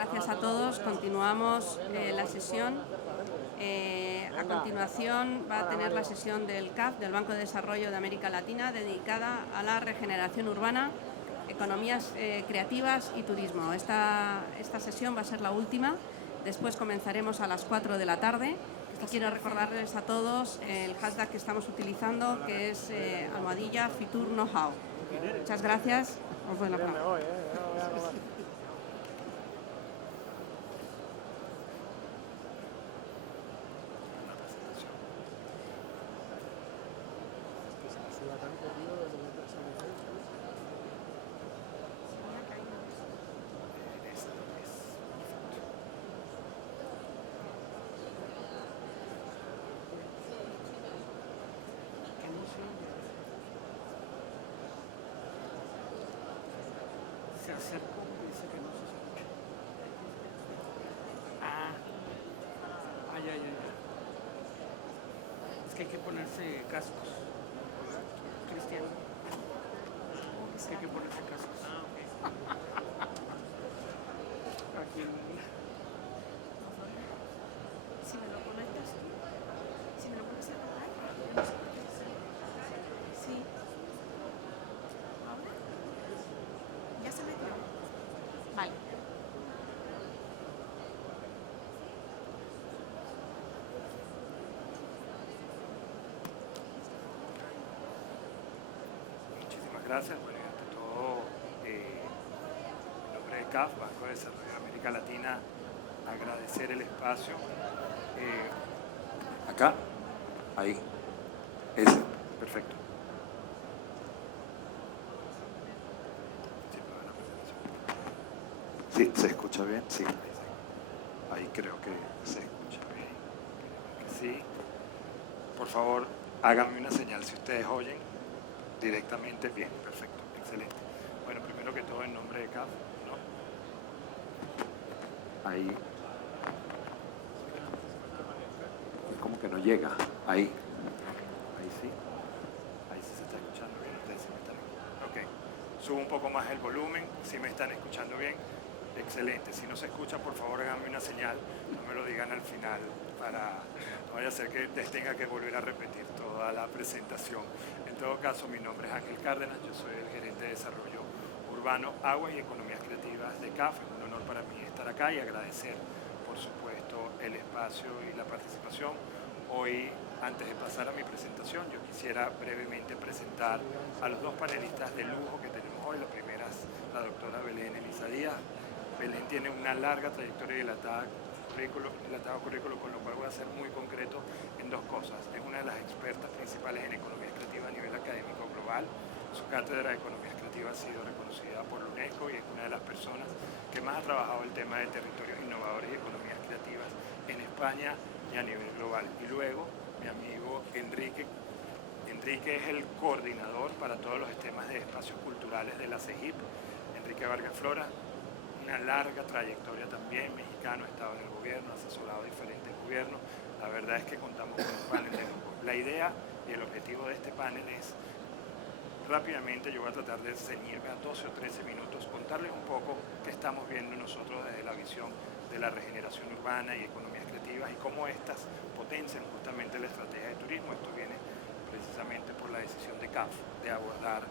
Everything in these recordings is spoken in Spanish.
gracias a todos. Continuamos la sesión. A continuación va a tener la sesión del CAF, del Banco de Desarrollo de América Latina, dedicada a la regeneración urbana, economías creativas y turismo. Esta sesión va a ser la última. Después comenzaremos a las 4 de la tarde. Y quiero recordarles a todos el hashtag que estamos utilizando, que es #FiturKnowHow. Muchas gracias. Os doy la palabra. Se acercó y dice que no se escucha. Ya. Es que hay que ponerse cascos. Cristiano. Es que hay que ponerse cascos. Aquí Si me lo conectas tú, si me lo pones en la sí. ¿Ahora? ¿Ya se metió? Vale. Muchísimas gracias. Bueno, y ante todo, en nombre de CAF, Banco de Desarrollo de América Latina, agradecer el espacio. Acá, ahí, ese, perfecto. Sí, ¿se escucha bien? Sí, ahí creo que se escucha bien. Creo que sí. Por favor, háganme una señal si ustedes oyen directamente. Bien, perfecto, excelente. Bueno, primero que todo, en nombre de CAF, ¿no? Ahí. Como que no llega. Ahí. Ahí sí. Ahí sí se está escuchando bien. Ustedes sí me están escuchando. Ok. Subo un poco más el volumen. Si me están escuchando bien. Excelente. Si no se escucha, por favor, háganme una señal. No me lo digan al final para no vaya a ser que les tenga que volver a repetir toda la presentación. En todo caso, mi nombre es Ángel Cárdenas. Yo soy el gerente de desarrollo urbano, aguas y economías creativas de CAF. Es un honor para mí estar acá y agradecer, por supuesto, el espacio y la participación. Hoy, antes de pasar a mi presentación, yo quisiera brevemente presentar a los dos panelistas de lujo que tenemos hoy. La primera es la doctora Belén Elisa Díaz. Belén tiene una larga trayectoria y dilatado currículo, con lo cual voy a ser muy concreto en dos cosas. Es una de las expertas principales en economía creativa a nivel académico global. Su cátedra de economía creativa ha sido reconocida por la UNESCO y es una de las personas que más ha trabajado el tema de territorios innovadores y economías creativas en España y a nivel global. Y luego, mi amigo Enrique es el coordinador para todos los temas de espacios culturales de la CEGIP, Enrique Vargas Flora. Una larga trayectoria también, mexicano, ha estado en el gobierno, ha asesorado a diferentes gobiernos. La verdad es que contamos con un panel de lujo. La idea y el objetivo de este panel es, rápidamente, yo voy a tratar de ceñirme a 12 o 13 minutos, contarles un poco qué estamos viendo nosotros desde la visión de la regeneración urbana y economías creativas y cómo estas potencian justamente la estrategia de turismo. Esto viene precisamente por la decisión de CAF de abordar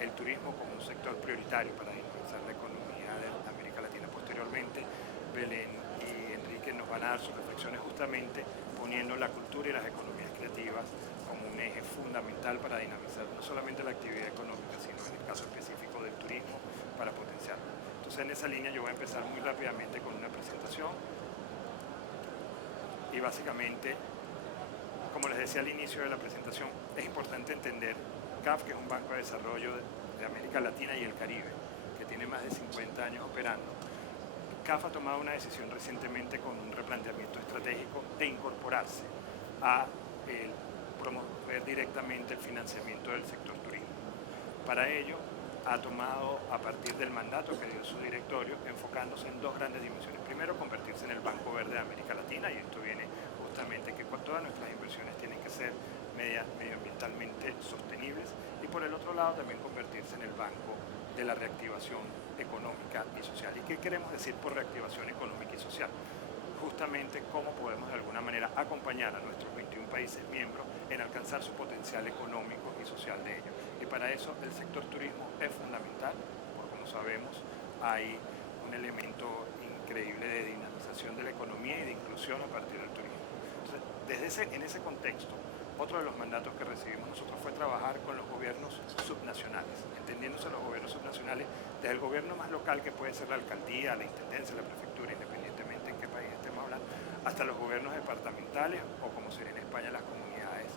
el turismo como un sector prioritario para dinamizar la economía de América Latina. Posteriormente, Belén y Enrique nos van a dar sus reflexiones justamente poniendo la cultura y las economías creativas como un eje fundamental para dinamizar no solamente la actividad económica, sino en el caso específico del turismo, para potenciarlo. Entonces, en esa línea yo voy a empezar muy rápidamente con una presentación y básicamente, como les decía al inicio de la presentación, es importante entender CAF, que es un banco de desarrollo de América Latina y el Caribe, que tiene más de 50 años operando. CAF ha tomado una decisión recientemente con un replanteamiento estratégico de incorporarse a promover directamente el financiamiento del sector turismo. Para ello, ha tomado, a partir del mandato que dio su directorio, enfocándose en dos grandes dimensiones. Primero, convertirse en el Banco Verde de América Latina, y esto viene justamente que todas nuestras inversiones tienen que ser medioambientalmente sostenibles, y por el otro lado también convertirse en el banco de la reactivación económica y social. ¿Y qué queremos decir por reactivación económica y social? Justamente cómo podemos de alguna manera acompañar a nuestros 21 países miembros en alcanzar su potencial económico y social de ellos. Y para eso el sector turismo es fundamental, porque como sabemos hay un elemento increíble de dinamización de la economía y de inclusión a partir del turismo. Entonces, en ese contexto, otro de los mandatos que recibimos nosotros fue trabajar con los gobiernos subnacionales, entendiéndose los gobiernos subnacionales desde el gobierno más local, que puede ser la alcaldía, la intendencia, la prefectura, independientemente en qué país estemos hablando, hasta los gobiernos departamentales o, como sería en España, las comunidades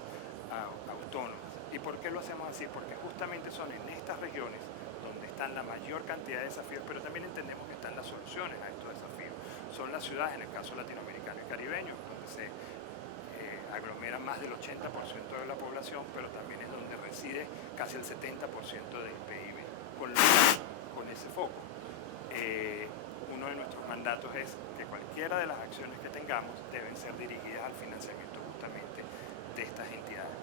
autónomas. ¿Y por qué lo hacemos así? Porque justamente son en estas regiones donde están la mayor cantidad de desafíos, pero también entendemos que están las soluciones a estos desafíos. Son las ciudades, en el caso latinoamericano y caribeño, donde se aglomera más del 80% de la población, pero también es donde reside casi el 70% del PIB. Con ese foco, uno de nuestros mandatos es que cualquiera de las acciones que tengamos deben ser dirigidas al financiamiento justamente de estas entidades.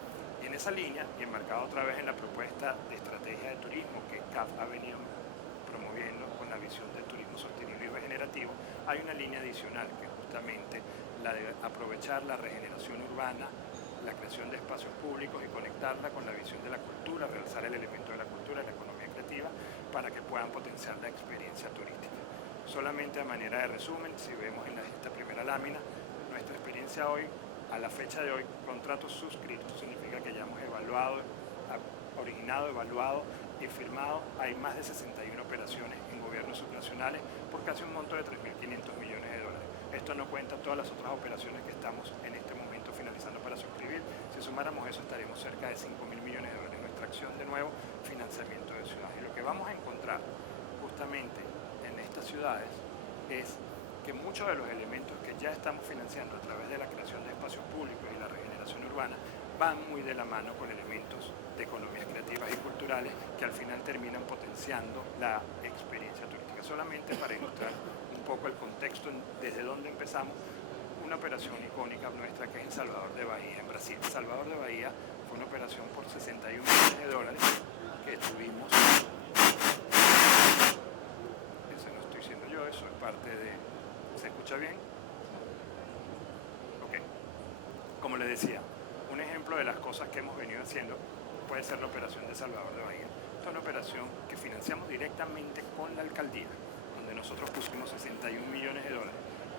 Y en esa línea, y enmarcado otra vez en la propuesta de estrategia de turismo que CAF ha venido promoviendo con la visión del turismo sostenible y regenerativo, hay una línea adicional que es justamente la de aprovechar la regeneración urbana, la creación de espacios públicos y conectarla con la visión de la cultura, realzar el elemento de la cultura y la economía creativa para que puedan potenciar la experiencia turística. Solamente a manera de resumen, si vemos en esta primera lámina, nuestra experiencia hoy, a la fecha de hoy, contratos suscritos, significa que ya hemos originado, evaluado y firmado, hay más de 61 operaciones en gobiernos subnacionales por casi un monto de 3.500 millones de dólares. Esto no cuenta todas las otras operaciones que estamos en este momento finalizando para suscribir. Si sumáramos eso, estaremos cerca de 5.000 millones de dólares. Nuestra acción, de nuevo, financiamiento de ciudades. Y lo que vamos a encontrar justamente en estas ciudades es que muchos de los elementos que ya estamos financiando a través de la creación de espacios públicos y la regeneración urbana van muy de la mano con elementos de economías creativas y culturales que al final terminan potenciando la experiencia turística. Solamente para ilustrar un poco el contexto desde donde empezamos, una operación icónica nuestra que es en Salvador de Bahía, en Brasil. Salvador de Bahía fue una operación por 61 millones de dólares que tuvimos. Eso no estoy diciendo yo, eso es parte de... ¿Se escucha bien? Ok. Como les decía, un ejemplo de las cosas que hemos venido haciendo puede ser la operación de Salvador de Bahía. Esta es una operación que financiamos directamente con la alcaldía, donde nosotros pusimos 61 millones de dólares.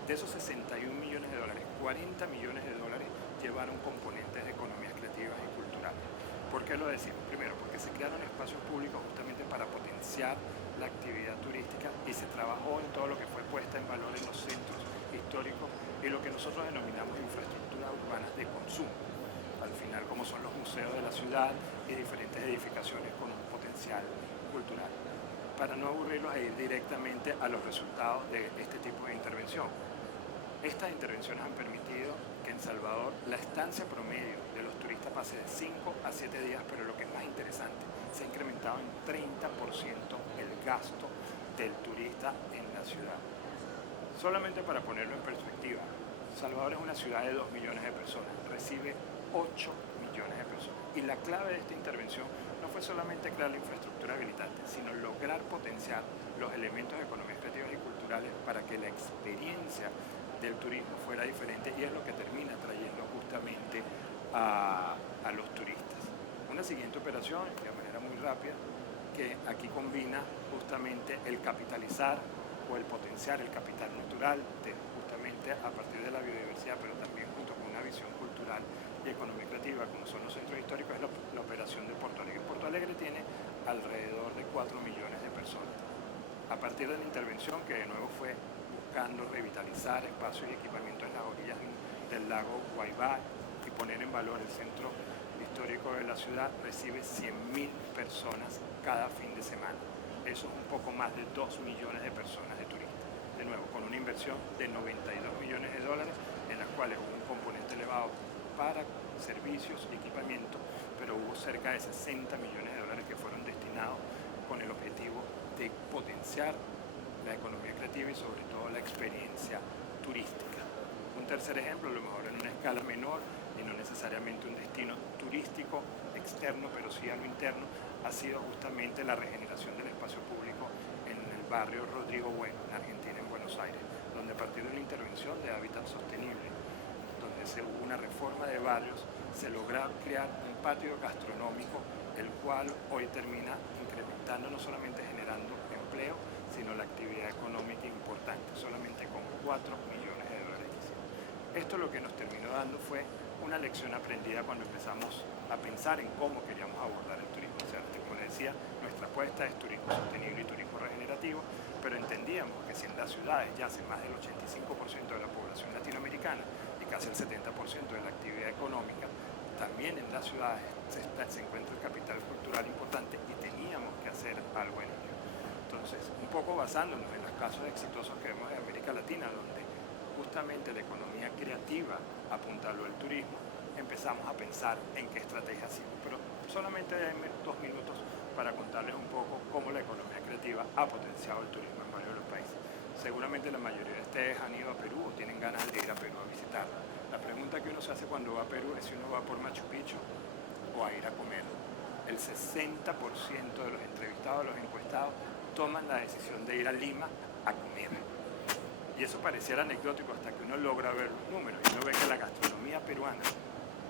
De esos 61 millones de dólares, 40 millones de dólares llevaron componentes de economías creativas y culturales. ¿Por qué lo decimos? Primero, porque se crearon espacios públicos justamente para potenciar la actividad turística y se trabajó en todo lo que fue puesta en valor en los centros históricos y lo que nosotros denominamos infraestructuras urbanas de consumo. Al final, como son los museos de la ciudad y diferentes edificaciones con un potencial cultural. Para no aburrirlos e ir directamente a los resultados de este tipo de intervención. Estas intervenciones han permitido que en Salvador la estancia promedio de los turistas pase de 5 a 7 días, pero lo que es más interesante, se ha incrementado en 30% el gasto del turista en la ciudad. Solamente para ponerlo en perspectiva, Salvador es una ciudad de 2 millones de personas, recibe 8 millones de personas. Y la clave de esta intervención no fue solamente crear la infraestructura habilitante, sino lograr potenciar los elementos de economías creativas y culturales para que la experiencia del turismo fuera diferente, y es lo que termina trayendo justamente a los turistas. Una siguiente operación, de manera muy rápida, que aquí combina justamente el capitalizar o el potenciar el capital natural justamente a partir de la biodiversidad, pero también junto con una visión cultural y economía creativa, como son los centros históricos, es la operación de Porto Alegre. Porto Alegre tiene alrededor de 4 millones de personas. A partir de la intervención, que de nuevo fue buscando revitalizar espacios y equipamientos en las orillas del lago Guaivá y poner en valor el centro histórico de la ciudad, recibe 100.000 personas cada fin de semana. Eso es un poco más de 2 millones de personas de turistas. De nuevo, con una inversión de 92 millones de dólares, en las cuales hubo un componente elevado para servicios y equipamiento, pero hubo cerca de 60 millones de dólares que fueron destinados con el objetivo de potenciar la economía creativa y sobre todo la experiencia turística. Un tercer ejemplo, a lo mejor en una escala menor y no necesariamente un destino turístico externo, pero sí algo interno, ha sido justamente la regeneración del espacio público en el barrio Rodrigo Bueno, en Argentina, en Buenos Aires, donde a partir de una intervención de hábitat sostenible, donde se hubo una reforma de barrios, se logró crear un patio gastronómico, el cual hoy termina incrementando, no solamente generando empleo, sino la actividad económica importante, solamente con 4 millones de dólares. Esto lo que nos terminó dando fue una lección aprendida cuando empezamos a pensar en cómo queríamos abordar el turismo. O sea, como les decía, nuestra apuesta es turismo sostenible y turismo regenerativo, pero entendíamos que si en las ciudades yace más del 85% de la población latinoamericana y casi el 70% de la actividad económica, también en las ciudades se encuentra el capital cultural importante y teníamos que hacer algo en ello. Entonces, un poco basándonos en los casos exitosos que vemos en América Latina, donde justamente la economía creativa apuntaló al turismo, empezamos a pensar en qué estrategia hacemos. Pero solamente denme 2 minutos para contarles un poco cómo la economía creativa ha potenciado el turismo en varios de los países. Seguramente la mayoría de ustedes han ido a Perú o tienen ganas de ir a Perú a visitar. La pregunta que uno se hace cuando va a Perú es si uno va por Machu Picchu o a ir a comer. El 60% de los entrevistados, los encuestados, toman la decisión de ir a Lima a comer. Y eso pareciera anecdótico hasta que uno logra ver los números y uno ve que la gastronomía peruana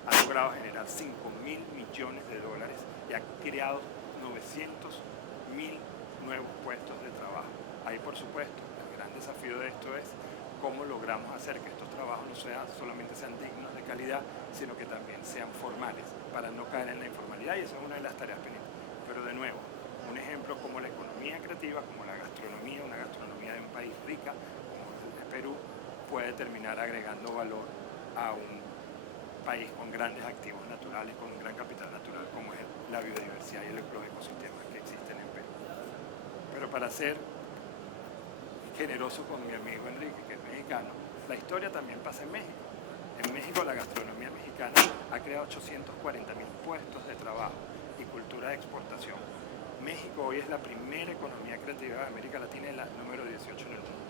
ha logrado generar 5.000 millones de dólares y ha creado 900.000 nuevos puestos de trabajo. Ahí, por supuesto, el gran desafío de esto es cómo logramos hacer que estos trabajos no solamente sean dignos de calidad, sino que también sean formales, para no caer en la informalidad, y esa es una de las tareas pendientes. Pero de nuevo, un ejemplo como la economía creativa, como la gastronomía, una gastronomía de un país rica, como el de Perú, puede terminar agregando valor a un país con grandes activos naturales, con un gran capital natural como es la biodiversidad y los ecosistemas que existen en Perú. Pero para ser generoso con mi amigo Enrique, que es mexicano, la historia también pasa en México. En México la gastronomía mexicana ha creado 840.000 puestos de trabajo y cultura de exportación. México hoy es la primera economía creativa de América Latina y la número 18 en el mundo.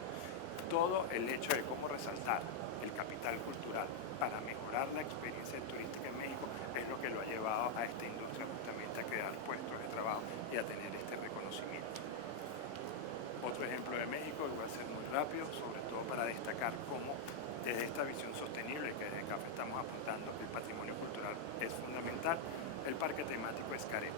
Todo el hecho de cómo resaltar el capital cultural para mejorar la experiencia turística en México es lo que lo ha llevado a esta industria justamente a crear puestos de trabajo y a tener este reconocimiento. Otro ejemplo de México, y voy a ser muy rápido, sobre todo para destacar cómo desde esta visión sostenible que desde CAFE estamos apuntando, el patrimonio cultural es fundamental, el parque temático Xcaret.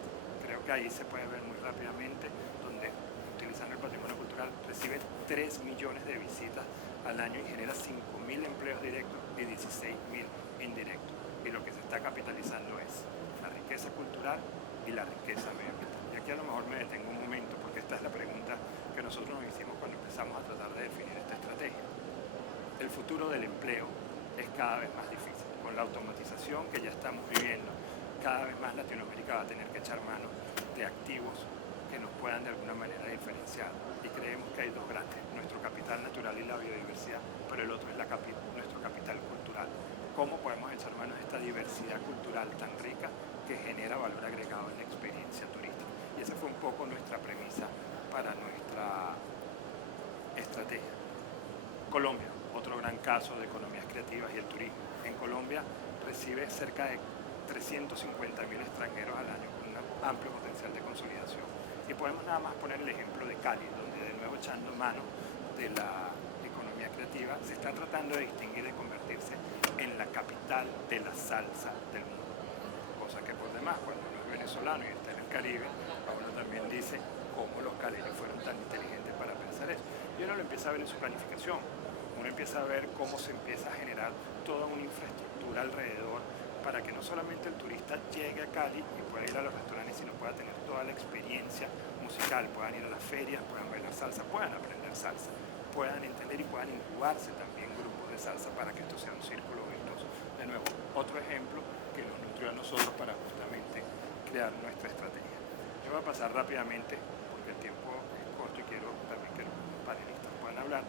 Creo que ahí se puede ver muy rápidamente donde utilizando el patrimonio cultural recibe 3 millones de visitas al año y genera 5.000 empleos directos y 16.000 indirectos. Y lo que se está capitalizando es la riqueza cultural y la riqueza medioambiental. Y aquí a lo mejor me detengo un momento porque esta es la pregunta que nosotros nos hicimos cuando empezamos a tratar de definir esta estrategia. El futuro del empleo es cada vez más difícil. Con la automatización que ya estamos viviendo, cada vez más Latinoamérica va a tener que echar mano de activos que nos puedan de alguna manera diferenciar. Y creemos que hay dos grandes, nuestro capital natural y la biodiversidad, pero el otro es nuestro capital cultural. ¿Cómo podemos echar mano de esta diversidad cultural tan rica que genera valor agregado en la experiencia turística? Y esa fue un poco nuestra premisa para nuestra estrategia. Colombia, otro gran caso de economías creativas y el turismo. En Colombia recibe cerca de 350.000 extranjeros al año con un amplio potencial de consolidación. Y podemos nada más poner el ejemplo de Cali, donde de nuevo echando mano de la economía creativa, se está tratando de distinguir y de convertirse en la capital de la salsa del mundo. Cosa que por demás, cuando uno es venezolano y está en el Caribe, uno también dice cómo los caleños fueron tan inteligentes para pensar eso. Y uno lo empieza a ver en su planificación. Uno empieza a ver cómo se empieza a generar toda una infraestructura alrededor para que no solamente el turista llegue a Cali y pueda ir a los restaurantes, sino pueda tener toda la experiencia musical, puedan ir a las ferias, puedan bailar salsa, puedan aprender salsa, puedan entender y puedan incubarse también grupos de salsa para que esto sea un círculo virtuoso. De nuevo, otro ejemplo que nos nutrió a nosotros para justamente crear nuestra estrategia. Yo voy a pasar rápidamente, porque el tiempo es corto y también quiero que los panelistas puedan hablar,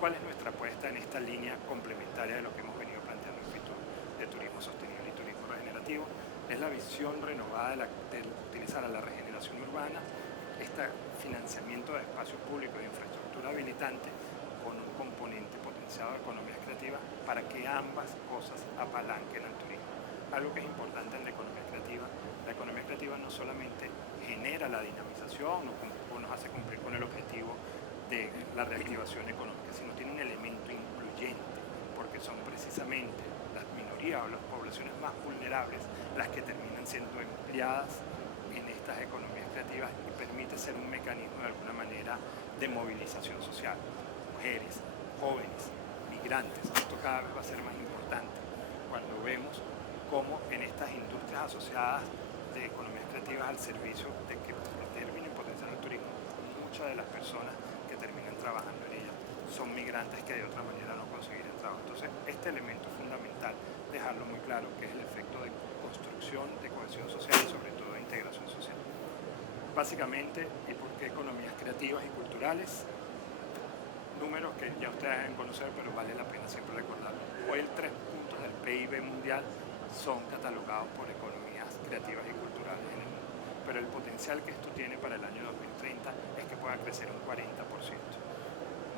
cuál es nuestra apuesta en esta línea complementaria de lo que hemos venido planteando en virtud de turismo sostenible y turismo regenerativo. Es la visión renovada de utilizar a la regeneración urbana, este financiamiento de espacios públicos e infraestructura habilitante con un componente potenciado de economías creativas para que ambas cosas apalanquen al turismo. Algo que es importante en la economía creativa no solamente genera la dinamización o tampoco nos hace cumplir con el objetivo de la reactivación económica, sino tiene un elemento incluyente, porque son precisamente las minorías o las poblaciones más vulnerables las que terminan siendo empleadas en estas economías creativas y permite ser un mecanismo de alguna manera de movilización social. Mujeres, jóvenes, migrantes, esto cada vez va a ser más importante cuando vemos cómo en estas industrias asociadas de economías creativas al servicio de que terminen potenciando el turismo, muchas de las personas que terminan trabajando en ella son migrantes que de otra manera no conseguirían trabajo. Entonces, este elemento es fundamental dejarlo muy claro, que es el efecto de construcción, de cohesión social y sobre todo de integración social. Básicamente, ¿y por qué economías creativas y culturales? Números que ya ustedes deben conocer, pero vale la pena siempre recordarlo. Hoy el 3 puntos del PIB mundial son catalogados por economías creativas y culturales en el mundo, pero el potencial que esto tiene para el año 2030 es que pueda crecer un 40%.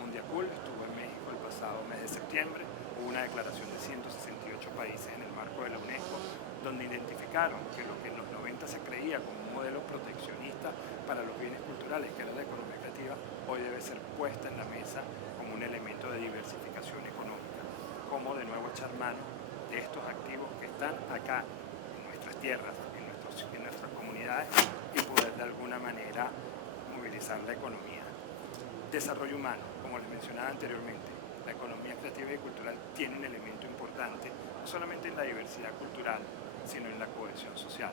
Mundiacul estuvo en México el pasado mes de septiembre, hubo una declaración de 168 países en el marco de la UNESCO, donde identificaron que lo que en los 90 se creía como un modelo proteccionista para los bienes culturales, que era la economía creativa, hoy debe ser puesta en la mesa como un elemento de diversificación económica, como de nuevo echar mano de estos activos que están acá en nuestras tierras, en nuestras comunidades y poder de alguna manera movilizar la economía. Desarrollo humano, como les mencionaba anteriormente, la economía creativa y cultural tiene un elemento importante, no solamente en la diversidad cultural, sino en la cohesión social.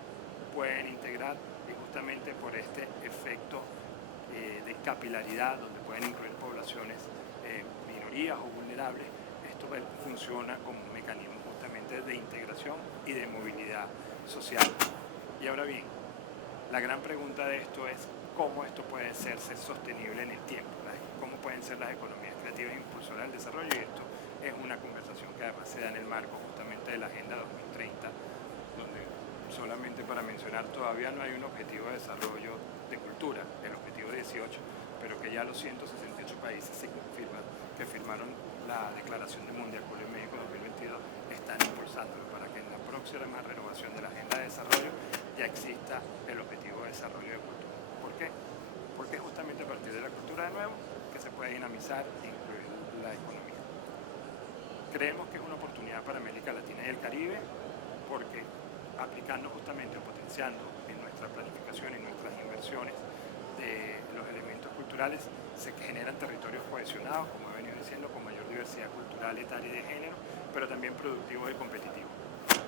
Pueden integrar y justamente por este efecto de capilaridad, donde pueden incluir poblaciones, minorías o vulnerables, esto funciona como un mecanismo justamente de integración y de movilidad social. Y ahora bien, la gran pregunta de esto es cómo esto puede ser sostenible en el tiempo, cómo pueden ser las economías creativas impulsoras del desarrollo, y esto es una conversación que además se da en el marco justamente de la Agenda 2030, donde solamente para mencionar, todavía no hay un objetivo de desarrollo de cultura, el objetivo 18, pero que ya los 168 países que firmaron la Declaración de Mundiacul en México 2022 están impulsándolo para que en la próxima renovación de la Agenda de Desarrollo ya exista el objetivo de desarrollo de cultura. ¿Por qué? Porque justamente a partir de la cultura de nuevo que se puede dinamizar e incluir la economía. Creemos que es una oportunidad para América Latina y el Caribe porque aplicando justamente o potenciando en nuestra planificación y nuestras inversiones de los elementos culturales se generan territorios cohesionados, como he venido diciendo, con mayor diversidad cultural, etaria y de género, pero también productivos y competitivos.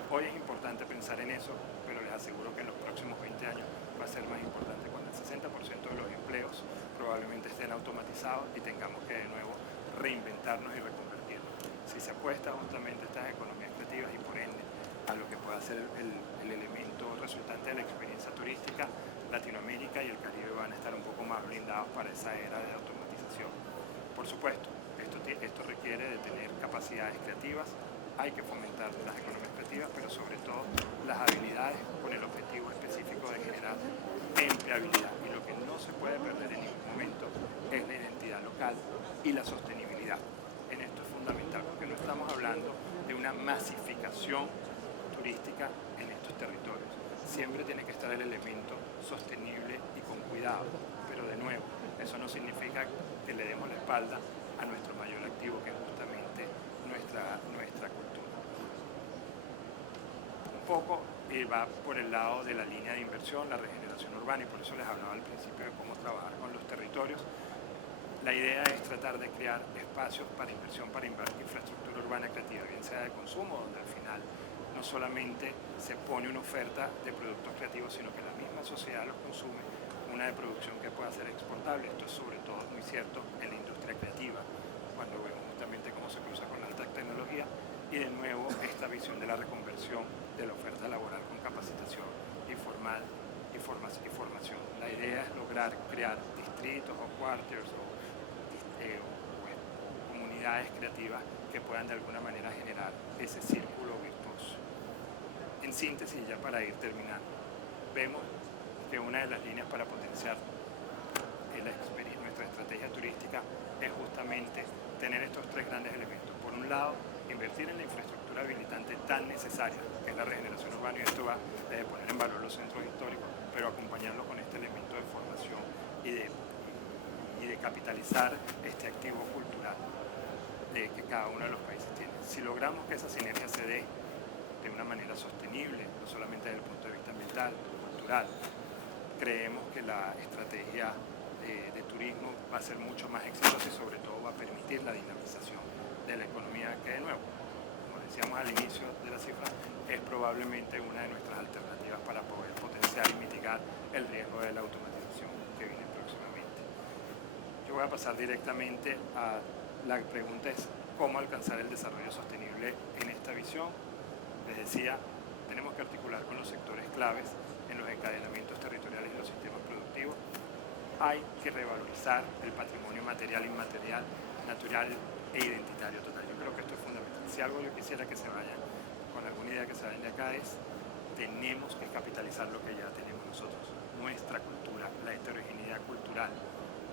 Hoy es importante pensar en eso, pero les aseguro que en los próximos 20 años va a ser más importante cuando el 60% de los empleos probablemente estén automatizados y tengamos que de nuevo reinventarnos y reconvertirnos. Si se apuesta justamente a estas economías creativas y por ende a lo que pueda ser el elemento resultante de la experiencia turística, Latinoamérica y el Caribe van a estar un poco más blindados para esa era de automatización. Por supuesto, esto requiere de tener capacidades creativas, hay que fomentar las economías creativas, pero sobre todo las habilidades con el objetivo específico de generar empleabilidad. Y lo que no se puede perder en ningún momento es la identidad local y la sostenibilidad. En esto es fundamental, porque no estamos hablando de una masificación turística en estos territorios. Siempre tiene que estar el elemento sostenible y con cuidado, pero de nuevo, eso no significa que le demos la espalda a nuestro mayor activo, que es justamente nuestra cultura. Un poco va por el lado de la línea de inversión, la regeneración urbana, y por eso les hablaba al principio de cómo trabajar con los territorios. La idea es tratar de crear espacios para inversión, para infraestructura urbana creativa, bien sea de consumo, donde al final no solamente se pone una oferta de productos creativos, sino que la misma sociedad los consume, una de producción que pueda ser exportable. Esto es sobre todo muy cierto en la industria creativa, cuando vemos justamente cómo se cruza con la alta tecnología, y de nuevo esta visión de la reconversión de la oferta laboral con capacitación informal y formación. La idea es lograr crear distritos o quarters o comunidades creativas que puedan de alguna manera generar ese círculo virtuoso. En síntesis, ya para ir terminando, vemos que una de las líneas para potenciar nuestra estrategia turística es justamente tener estos tres grandes elementos. Por un lado, invertir en la infraestructura habilitante tan necesaria, que es la regeneración urbana, y esto va desde poner en valor los centros históricos, pero acompañarlo con este elemento de formación y de y de capitalizar este activo cultural que cada uno de los países tiene. Si logramos que esa sinergia se dé de una manera sostenible, no solamente desde el punto de vista ambiental, cultural, creemos que la estrategia de turismo va a ser mucho más exitosa y sobre todo va a permitir la dinamización de la economía, que de nuevo, como decíamos al inicio de la cifra, es probablemente una de nuestras alternativas para poder potenciar y mitigar el riesgo de la automatización que viene próximamente. Yo voy a pasar directamente a la pregunta es cómo alcanzar el desarrollo sostenible en esta visión. Les decía, tenemos que articular con los sectores claves en los encadenamientos territoriales y los sistemas productivos. Hay que revalorizar el patrimonio material, inmaterial, natural e identitario total. Yo creo que esto es fundamental. Si algo yo quisiera que se vayan con alguna idea que se vayan de acá es, tenemos que capitalizar lo que ya tenemos nosotros, nuestra cultura, la heterogeneidad cultural.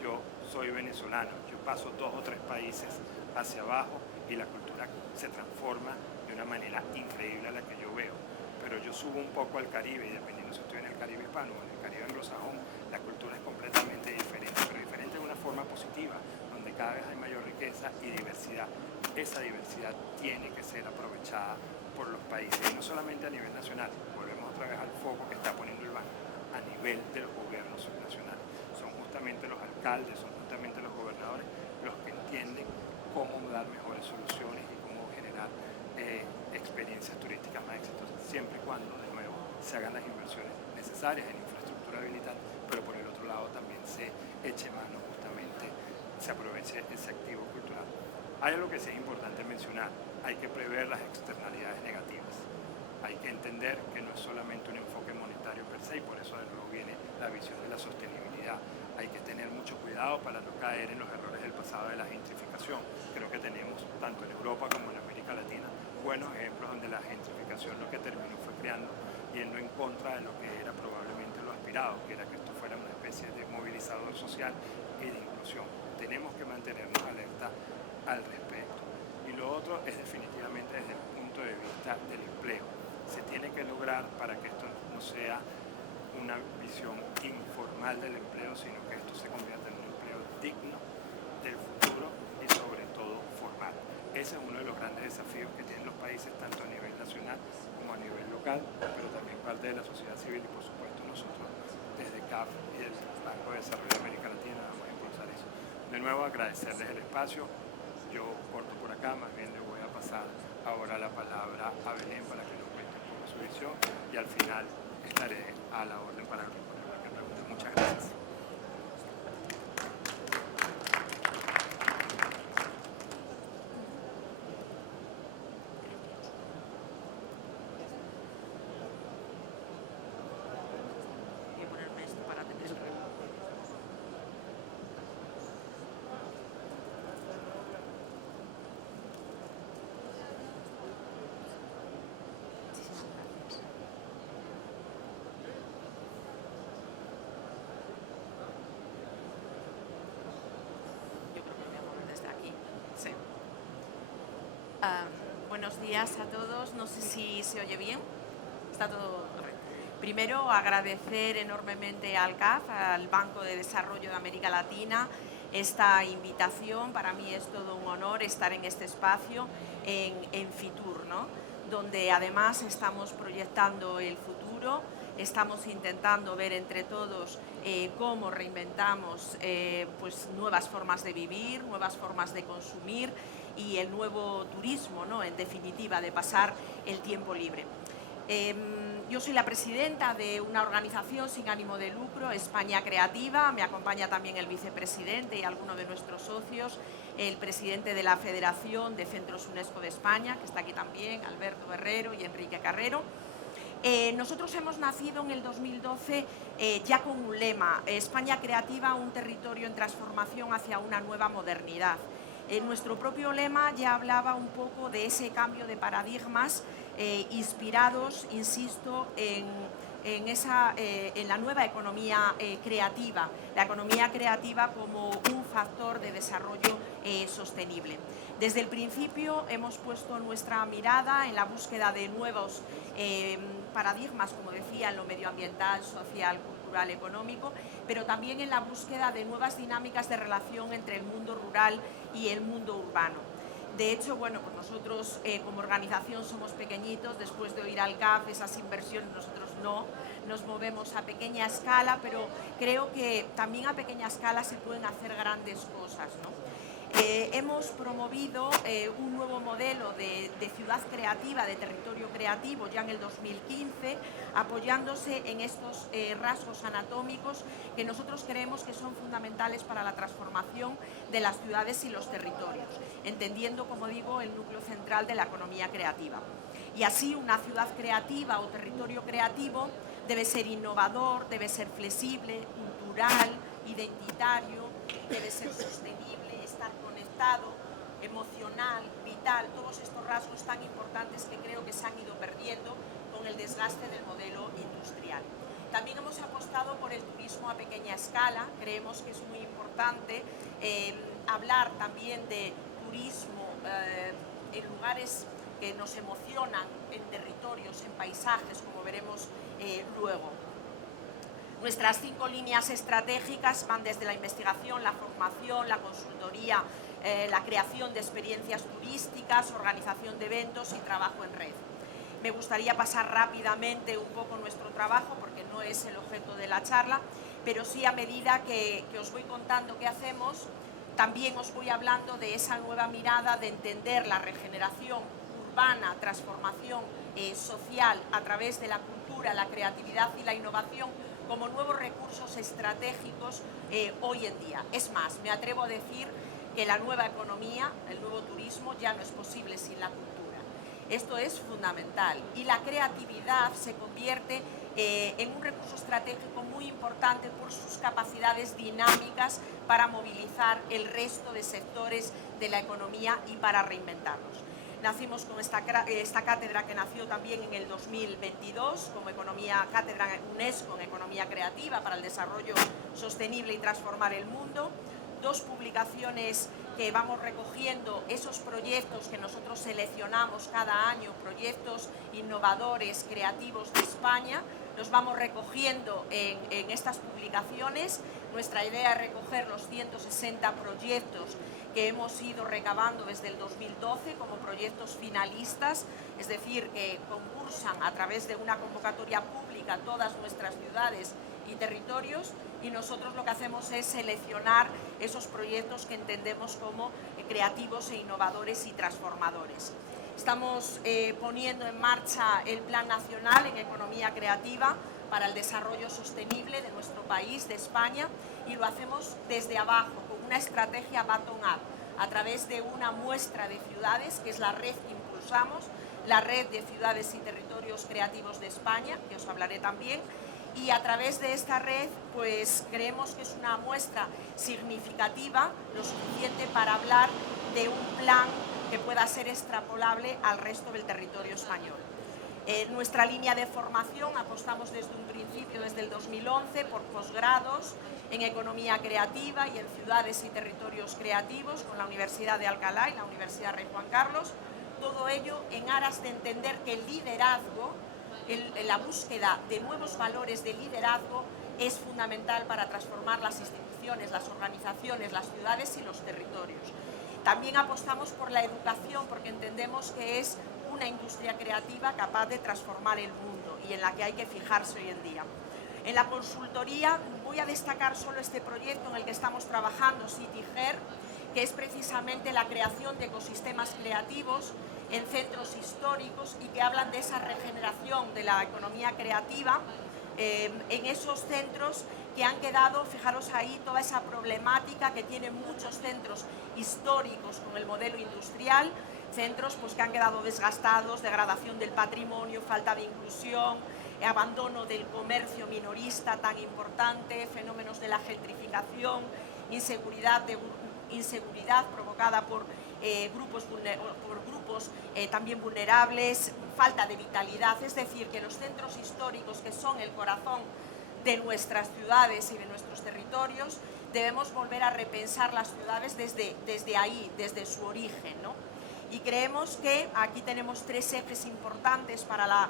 Yo soy venezolano, yo paso 2 o 3 países hacia abajo y la cultura se transforma de una manera increíble a la que yo veo. Pero yo subo un poco al Caribe y dependiendo si estoy en el Caribe hispano o en el Caribe anglosajón, la cultura es completamente diferente, pero diferente de una forma positiva, donde cada vez hay mayor riqueza y diversidad. Esa diversidad tiene que ser aprovechada por los países, y no solamente a nivel nacional. Volvemos otra vez al foco que está poniendo el banco, a nivel de los gobiernos subnacionales. Son justamente los alcaldes, son justamente los gobernadores los que entienden cómo dar mejores soluciones y cómo generar experiencias turísticas más exitosas, siempre y cuando, de nuevo, se hagan las inversiones necesarias en infraestructura habilitante, pero por el otro lado también se eche mano justamente, se aproveche ese activo cultural. Hay algo que sí es importante mencionar, hay que prever las externalidades negativas, hay que entender que no es solamente un enfoque monetario per se, y por eso de nuevo viene la visión de la sostenibilidad. Hay que tener mucho cuidado para no caer en los errores del pasado de la gentrificación. Creo que tenemos, tanto en Europa como en América Latina, buenos ejemplos donde la gentrificación lo que terminó fue creando, yendo en contra de lo que era probablemente lo aspirado, que era que esto fuera una especie de movilizador social y de inclusión. Tenemos que mantenernos alerta al respecto. Y lo otro es definitivamente desde el punto de vista del empleo. Se tiene que lograr para que esto no sea una visión informal del empleo, sino que esto se convierta en un empleo digno del futuro y sobre todo formal. Ese es uno de los grandes desafíos que tienen los países, tanto a nivel nacional como a nivel local, pero también parte de la sociedad civil y por supuesto nosotros desde CAF y el Banco de Desarrollo de América Latina vamos a impulsar eso. De nuevo agradecerles el espacio. Yo corto por acá, más bien le voy a pasar ahora la palabra a Belén para que nos cuente un poco su visión y al final estaré a la orden para responder cualquier pregunta. Muchas gracias. Voy a ponerme esto para tener el reloj. Muchísimas gracias. Yo creo que me voy a mover desde aquí. Sí. Buenos días a todos. No sé si se oye bien. Está todo correcto. Primero, agradecer enormemente al CAF, al Banco de Desarrollo de América Latina, esta invitación. Para mí es todo un honor estar en este espacio en Fitur, ¿no? Donde además estamos proyectando el futuro, estamos intentando ver entre todos cómo reinventamos pues nuevas formas de vivir, nuevas formas de consumir y el nuevo turismo, ¿no? En definitiva, de pasar el tiempo libre. Yo soy la presidenta de una organización sin ánimo de lucro, España Creativa. Me acompaña también el vicepresidente y algunos de nuestros socios, el presidente de la Federación de Centros UNESCO de España, que está aquí también, Alberto Herrero y Enrique Carrero. Nosotros hemos nacido en el 2012 ya con un lema, España Creativa, un territorio en transformación hacia una nueva modernidad. Nuestro propio lema ya hablaba un poco de ese cambio de paradigmas inspirados, insisto, en la nueva economía creativa, la economía creativa como un factor de desarrollo sostenible. Desde el principio hemos puesto nuestra mirada en la búsqueda de nuevos paradigmas, como decía, en lo medioambiental, social, cultural cultural, económico, pero también en la búsqueda de nuevas dinámicas de relación entre el mundo rural y el mundo urbano. De hecho, bueno, pues nosotros como organización somos pequeñitos, después de oír al CAF, esas inversiones nosotros no, nos movemos a pequeña escala, pero creo que también a pequeña escala se pueden hacer grandes cosas, ¿no? Hemos promovido un nuevo modelo de ciudad creativa, de territorio creativo, ya en el 2015, apoyándose en estos rasgos anatómicos que nosotros creemos que son fundamentales para la transformación de las ciudades y los territorios, entendiendo, como digo, el núcleo central de la economía creativa. Y así una ciudad creativa o territorio creativo debe ser innovador, debe ser flexible, cultural, identitario, debe ser sostenible, estar conectado, emocional, vital, todos estos rasgos tan importantes que creo que se han ido perdiendo con el desgaste del modelo industrial. También hemos apostado por el turismo a pequeña escala, creemos que es muy importante hablar también de turismo en lugares que nos emocionan, en territorios, en paisajes, como veremos luego. Nuestras 5 líneas estratégicas van desde la investigación, la formación, la consultoría, la creación de experiencias turísticas, organización de eventos y trabajo en red. Me gustaría pasar rápidamente un poco nuestro trabajo, porque no es el objeto de la charla, pero sí a medida que os voy contando qué hacemos, también os voy hablando de esa nueva mirada de entender la regeneración urbana, transformación social a través de la cultura, la creatividad y la innovación como nuevos recursos estratégicos hoy en día. Es más, me atrevo a decir que la nueva economía, el nuevo turismo, ya no es posible sin la cultura. Esto es fundamental y la creatividad se convierte en un recurso estratégico muy importante por sus capacidades dinámicas para movilizar el resto de sectores de la economía y para reinventarlos. Nacimos con esta cátedra que nació también en el 2022 como cátedra UNESCO en Economía Creativa para el Desarrollo Sostenible y Transformar el Mundo. 2 publicaciones que vamos recogiendo esos proyectos que nosotros seleccionamos cada año, proyectos innovadores, creativos de España, los vamos recogiendo en estas publicaciones. Nuestra idea es recoger los 160 proyectos que hemos ido recabando desde el 2012 como proyectos finalistas, es decir, que concursan a través de una convocatoria pública todas nuestras ciudades y territorios, y nosotros lo que hacemos es seleccionar esos proyectos que entendemos como creativos e innovadores y transformadores. Estamos poniendo en marcha el Plan Nacional en Economía Creativa para el Desarrollo Sostenible de nuestro país, de España, y lo hacemos desde abajo, con una estrategia bottom-up, a través de una muestra de ciudades, que es la red que impulsamos, la Red de Ciudades y Territorios Creativos de España, que os hablaré también, y a través de esta red pues creemos que es una muestra significativa, lo suficiente para hablar de un plan que pueda ser extrapolable al resto del territorio español. En nuestra línea de formación apostamos desde un principio, desde el 2011, por posgrados en Economía Creativa y en Ciudades y Territorios Creativos con la Universidad de Alcalá y la Universidad Rey Juan Carlos, todo ello en aras de entender que el liderazgo, la búsqueda de nuevos valores de liderazgo es fundamental para transformar las instituciones, las organizaciones, las ciudades y los territorios. También apostamos por la educación porque entendemos que es una industria creativa capaz de transformar el mundo y en la que hay que fijarse hoy en día. En la consultoría voy a destacar solo este proyecto en el que estamos trabajando, CityGer, que es precisamente la creación de ecosistemas creativos en centros históricos y que hablan de esa regeneración de la economía creativa en esos centros que han quedado, fijaros ahí, toda esa problemática que tienen muchos centros históricos con el modelo industrial, centros pues, que han quedado desgastados, degradación del patrimonio, falta de inclusión, abandono del comercio minorista tan importante, fenómenos de la gentrificación, inseguridad provocada por grupos también vulnerables, falta de vitalidad, es decir, que los centros históricos que son el corazón de nuestras ciudades y de nuestros territorios, debemos volver a repensar las ciudades desde ahí, desde su origen, ¿no? Y creemos que aquí tenemos 3 ejes importantes para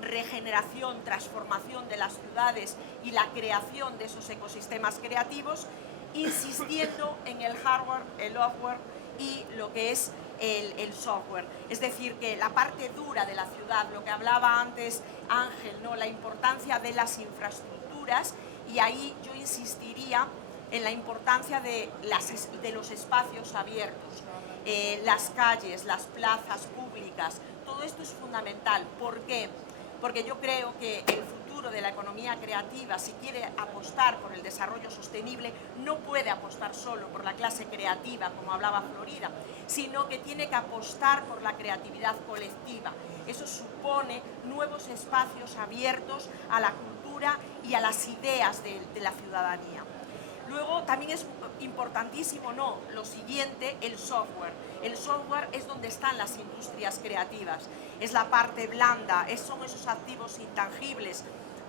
regeneración, transformación de las ciudades y la creación de esos ecosistemas creativos, insistiendo en el hardware, el software y lo que es el software. Es decir, que la parte dura de la ciudad, lo que hablaba antes Ángel, ¿no? La importancia de las infraestructuras, y ahí yo insistiría en la importancia de los espacios abiertos, las calles, las plazas públicas. Todo esto es fundamental. ¿Por qué? Porque yo creo que el futuro de la economía creativa, si quiere apostar por el desarrollo sostenible, no puede apostar solo por la clase creativa, como hablaba Florida, sino que tiene que apostar por la creatividad colectiva. Eso supone nuevos espacios abiertos a la cultura y a las ideas de la ciudadanía. Luego también es importantísimo, lo siguiente, el software. El software es donde están las industrias creativas, es la parte blanda, son esos activos intangibles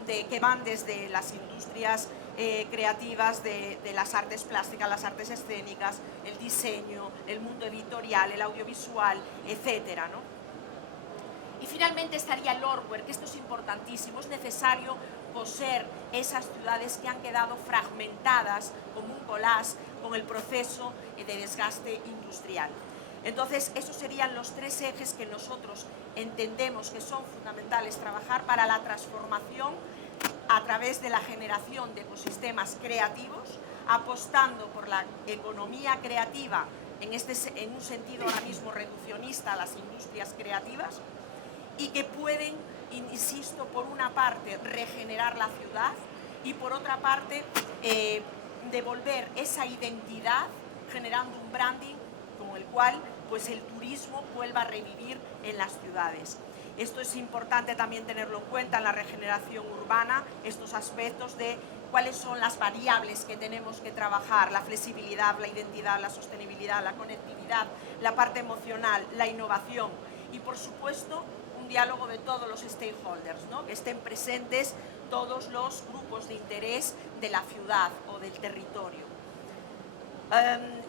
que van desde las industrias creativas de las artes plásticas, las artes escénicas, el diseño, el mundo editorial, el audiovisual, etcétera, ¿no? Y finalmente estaría el hardware, que esto es importantísimo, es necesario coser esas ciudades que han quedado fragmentadas como un collage con el proceso de desgaste industrial. Entonces, esos serían los tres ejes que nosotros entendemos que son fundamentales trabajar para la transformación a través de la generación de ecosistemas creativos, apostando por la economía creativa en un sentido ahora mismo reduccionista a las industrias creativas, y que pueden, insisto, por una parte regenerar la ciudad y por otra parte devolver esa identidad generando un branding con el cual pues el turismo vuelva a revivir en las ciudades. Esto es importante también tenerlo en cuenta en la regeneración urbana, estos aspectos de cuáles son las variables que tenemos que trabajar, la flexibilidad, la identidad, la sostenibilidad, la conectividad, la parte emocional, la innovación y por supuesto un diálogo de todos los stakeholders, ¿no? Que estén presentes todos los grupos de interés de la ciudad o del territorio.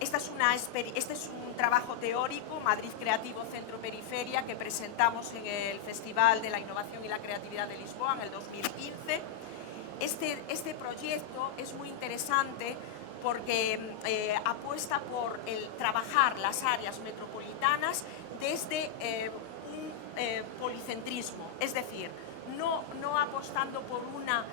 Este es un trabajo teórico, Madrid Creativo Centro Periferia, que presentamos en el Festival de la Innovación y la Creatividad de Lisboa en el 2015. Este proyecto es muy interesante porque apuesta por el trabajar las áreas metropolitanas desde un policentrismo, es decir, no apostando por una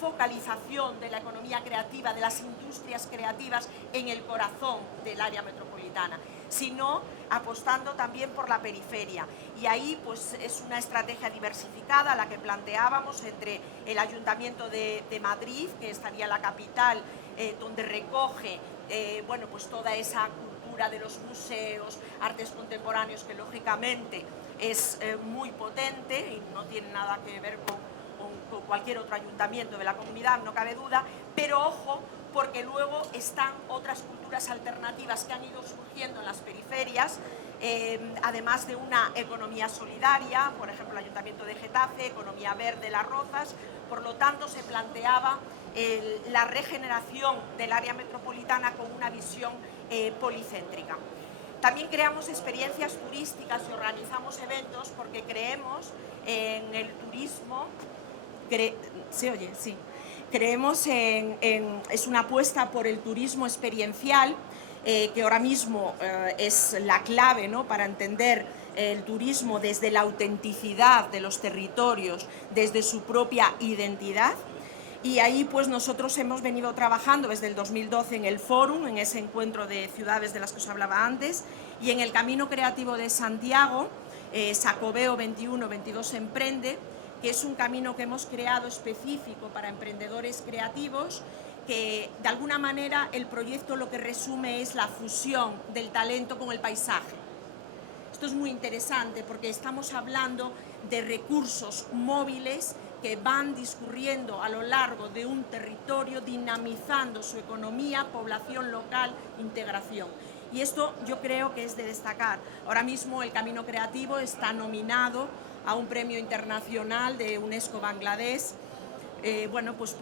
focalización de la economía creativa, de las industrias creativas en el corazón del área metropolitana, sino apostando también por la periferia. Y ahí pues es una estrategia diversificada la que planteábamos entre el Ayuntamiento de Madrid, que estaría la capital, donde recoge bueno, pues toda esa cultura de los museos, artes contemporáneos, que lógicamente es muy potente y no tiene nada que ver con cualquier otro ayuntamiento de la comunidad, no cabe duda, pero ojo, porque luego están otras culturas alternativas que han ido surgiendo en las periferias, además de una economía solidaria, por ejemplo el Ayuntamiento de Getafe, economía verde, Las Rozas. Por lo tanto se planteaba la regeneración del área metropolitana con una visión policéntrica. También creamos experiencias turísticas y organizamos eventos porque creemos en el turismo. ¿Se oye? Sí. Creemos es una apuesta por el turismo experiencial, que ahora mismo es la clave, ¿no?, para entender el turismo desde la autenticidad de los territorios, desde su propia identidad. Y ahí pues nosotros hemos venido trabajando desde el 2012 en el Fórum, en ese encuentro de ciudades de las que os hablaba antes, y en el Camino Creativo de Santiago, Sacobeo 21-22 Emprende, que es un camino que hemos creado específico para emprendedores creativos, que de alguna manera el proyecto lo que resume es la fusión del talento con el paisaje. Esto es muy interesante porque estamos hablando de recursos móviles que van discurriendo a lo largo de un territorio, dinamizando su economía, población local, integración. Y esto yo creo que es de destacar. Ahora mismo el Camino Creativo está nominado a un premio internacional de UNESCO Bangladesh, bueno, pues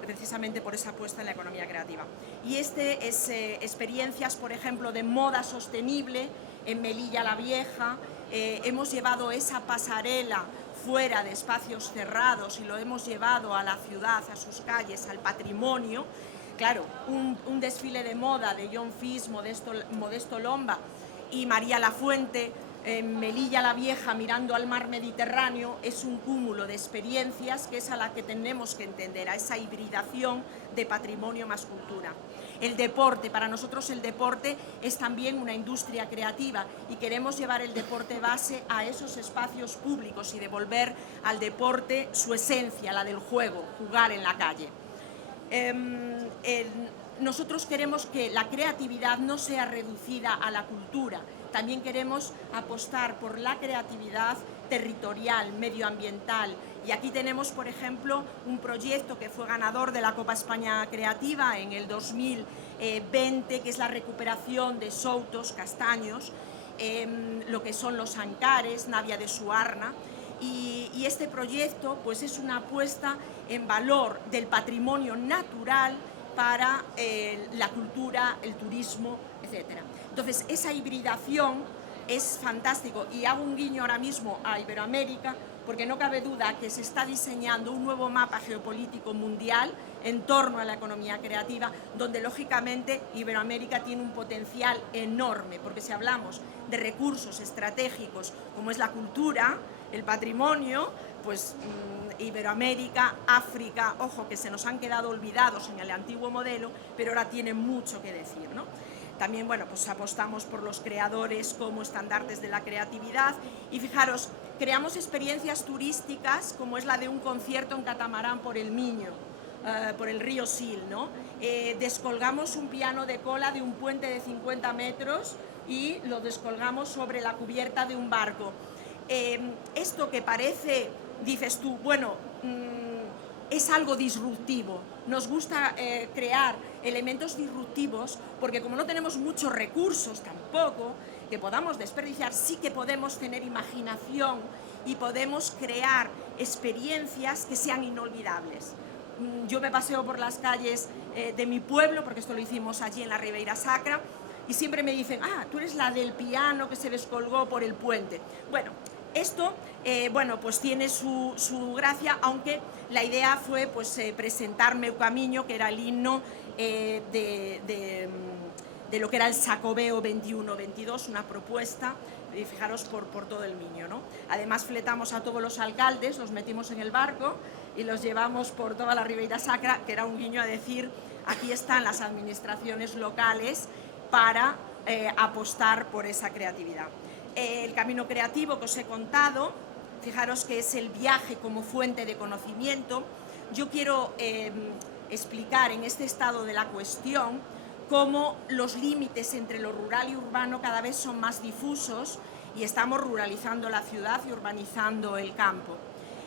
precisamente por esa apuesta en la economía creativa. Y es experiencias, por ejemplo, de moda sostenible en Melilla la Vieja. Hemos llevado esa pasarela fuera de espacios cerrados y lo hemos llevado a la ciudad, a sus calles, al patrimonio. Claro, un desfile de moda de John Fis, Modesto Lomba y María Lafuente, Melilla la Vieja mirando al mar Mediterráneo, es un cúmulo de experiencias que es a la que tenemos que entender, a esa hibridación de patrimonio más cultura. El deporte, para nosotros el deporte es también una industria creativa y queremos llevar el deporte base a esos espacios públicos y devolver al deporte su esencia, la del juego, jugar en la calle. Nosotros queremos que la creatividad no sea reducida a la cultura, también queremos apostar por la creatividad territorial, medioambiental, y aquí tenemos, por ejemplo, un proyecto que fue ganador de la Copa España Creativa en el 2020, que es la recuperación de soutos, castaños, lo que son los ancares, Navia de Suarna, y este proyecto pues es una apuesta en valor del patrimonio natural para la cultura, el turismo, etc. Entonces, esa hibridación es fantástico y hago un guiño ahora mismo a Iberoamérica porque no cabe duda que se está diseñando un nuevo mapa geopolítico mundial en torno a la economía creativa, donde lógicamente Iberoamérica tiene un potencial enorme, porque si hablamos de recursos estratégicos como es la cultura, el patrimonio, pues Iberoamérica, África, ojo que se nos han quedado olvidados en el antiguo modelo, pero ahora tienen mucho que decir, ¿no? También, bueno, pues apostamos por los creadores como estandartes de la creatividad y fijaros, creamos experiencias turísticas como es la de un concierto en catamarán por el Miño, por el río Sil, ¿no? Descolgamos un piano de cola de un puente de 50 metros y lo descolgamos sobre la cubierta de un barco. Esto que parece, dices tú, bueno, es algo disruptivo. Nos gusta crear elementos disruptivos porque como no tenemos muchos recursos tampoco que podamos desperdiciar, sí que podemos tener imaginación y podemos crear experiencias que sean inolvidables. Yo me paseo por las calles de mi pueblo, porque esto lo hicimos allí en la Ribeira Sacra, y siempre me dicen, ah, tú eres la del piano que se descolgó por el puente. Bueno, esto bueno, pues tiene su gracia, aunque la idea fue pues, presentar Meu Camiño, que era el himno de lo que era el Xacobeo 21-22, una propuesta, fijaros, por todo el Miño, ¿no? Además fletamos a todos los alcaldes, los metimos en el barco y los llevamos por toda la Ribeira Sacra, que era un guiño a decir, aquí están las administraciones locales para apostar por esa creatividad. El camino creativo que os he contado, fijaros que es el viaje como fuente de conocimiento. Yo quiero explicar en este estado de la cuestión cómo los límites entre lo rural y urbano cada vez son más difusos y estamos ruralizando la ciudad y urbanizando el campo.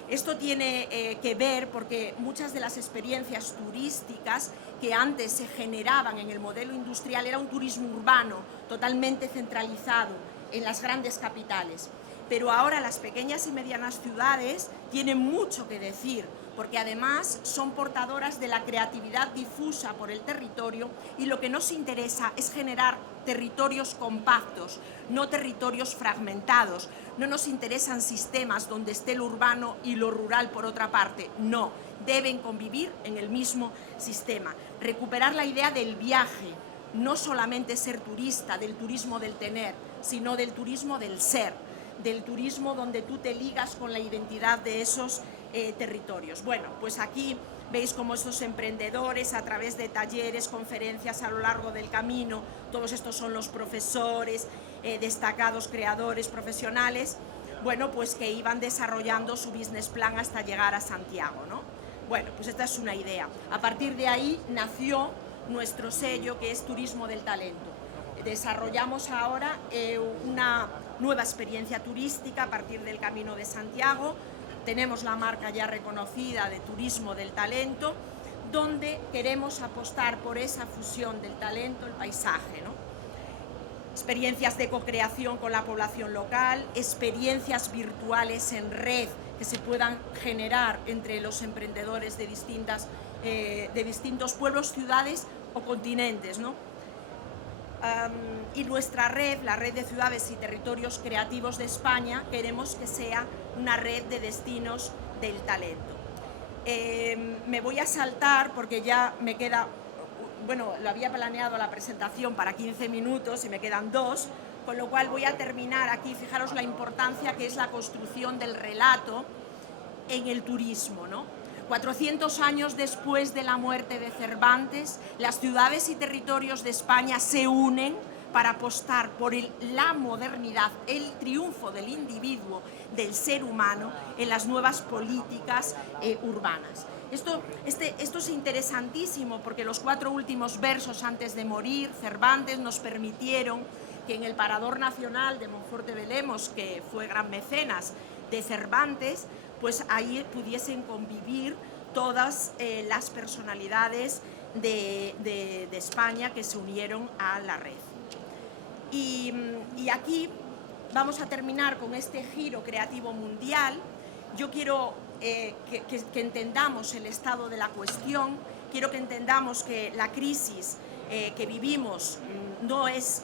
Esto tiene que ver porque muchas de las experiencias turísticas que antes se generaban en el modelo industrial era un turismo urbano totalmente centralizado en las grandes capitales. Pero ahora las pequeñas y medianas ciudades tienen mucho que decir, porque además son portadoras de la creatividad difusa por el territorio y lo que nos interesa es generar territorios compactos, no territorios fragmentados. No nos interesan sistemas donde esté lo urbano y lo rural por otra parte, no, deben convivir en el mismo sistema. Recuperar la idea del viaje, no solamente ser turista, del turismo del tener, sino del turismo del ser, del turismo donde tú te ligas con la identidad de esos territorios. Bueno, pues aquí veis cómo estos emprendedores a través de talleres, conferencias a lo largo del camino, todos estos son los profesores, destacados creadores profesionales, bueno, pues que iban desarrollando su business plan hasta llegar a Santiago, ¿no? Bueno, pues esta es una idea. A partir de ahí nació nuestro sello que es Turismo del Talento. Desarrollamos ahora una nueva experiencia turística a partir del Camino de Santiago. Tenemos la marca ya reconocida de Turismo del Talento, donde queremos apostar por esa fusión del talento, el paisaje, ¿no? Experiencias de co-creación con la población local, experiencias virtuales en red que se puedan generar entre los emprendedores de distintos pueblos, ciudades o continentes, ¿no? y nuestra red, la Red de Ciudades y Territorios Creativos de España, queremos que sea una red de destinos del talento. Me voy a saltar porque ya me queda, bueno, lo había planeado la presentación para 15 minutos y me quedan 2, con lo cual voy a terminar aquí. Fijaros la importancia que es la construcción del relato en el turismo, ¿no? 400 años después de la muerte de Cervantes, las ciudades y territorios de España se unen para apostar por la modernidad, el triunfo del individuo, del ser humano, en las nuevas políticas urbanas. Esto es interesantísimo porque los 4 últimos versos antes de morir, Cervantes, nos permitieron que en el Parador Nacional de Monforte de Lemos, que fue gran mecenas de Cervantes, pues ahí pudiesen convivir todas las personalidades de España que se unieron a la red. Y aquí vamos a terminar con este giro creativo mundial. Yo quiero que entendamos el estado de la cuestión, quiero que entendamos que la crisis que vivimos no es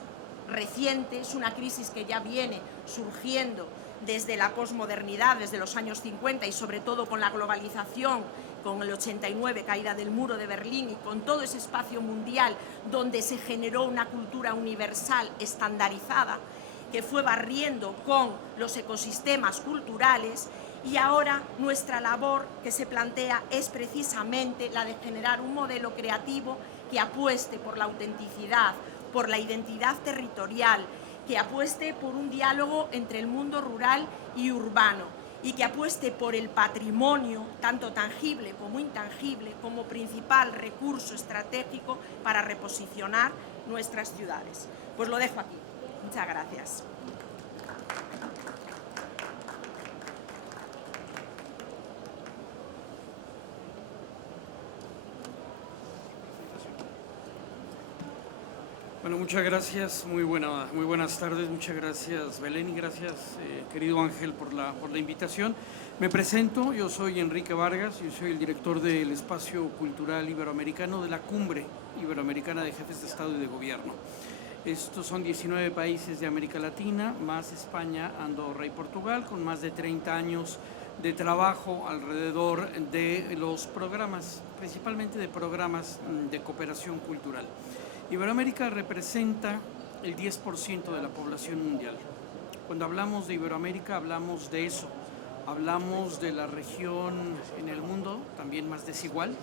reciente, es una crisis que ya viene surgiendo desde la posmodernidad, desde los años 50 y sobre todo con la globalización, con el 89, caída del muro de Berlín y con todo ese espacio mundial donde se generó una cultura universal estandarizada que fue barriendo con los ecosistemas culturales, y ahora nuestra labor que se plantea es precisamente la de generar un modelo creativo que apueste por la autenticidad, por la identidad territorial, que apueste por un diálogo entre el mundo rural y urbano y que apueste por el patrimonio, tanto tangible como intangible, como principal recurso estratégico para reposicionar nuestras ciudades. Pues lo dejo aquí. Muchas gracias. Bueno, muchas gracias, muy buenas tardes, muchas gracias Belén y gracias querido Ángel por la invitación. Me presento, yo soy Enrique Vargas, yo soy el director del Espacio Cultural Iberoamericano de la Cumbre Iberoamericana de Jefes de Estado y de Gobierno. Estos son 19 países de América Latina, más España, Andorra y Portugal, con más de 30 años de trabajo alrededor de los programas, principalmente de programas de cooperación cultural. Iberoamérica representa el 10% de la población mundial. Cuando hablamos de Iberoamérica hablamos de eso, hablamos de la región en el mundo también más desigual,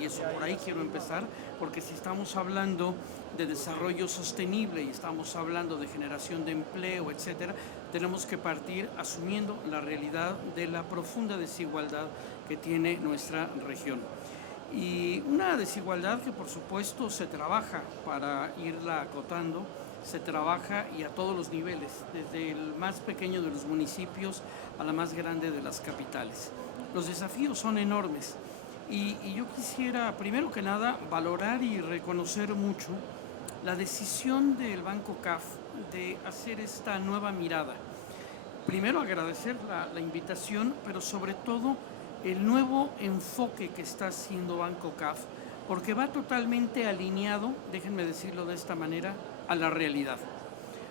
y eso por ahí quiero empezar, porque si estamos hablando de desarrollo sostenible y estamos hablando de generación de empleo, etcétera, tenemos que partir asumiendo la realidad de la profunda desigualdad que tiene nuestra región. Y una desigualdad que por supuesto se trabaja para irla acotando, se trabaja y a todos los niveles, desde el más pequeño de los municipios a la más grande de las capitales. Los desafíos son enormes y yo quisiera primero que nada valorar y reconocer mucho la decisión del Banco CAF de hacer esta nueva mirada. Primero agradecer la invitación, pero sobre todo el nuevo enfoque que está haciendo Banco CAF, porque va totalmente alineado, déjenme decirlo de esta manera, a la realidad.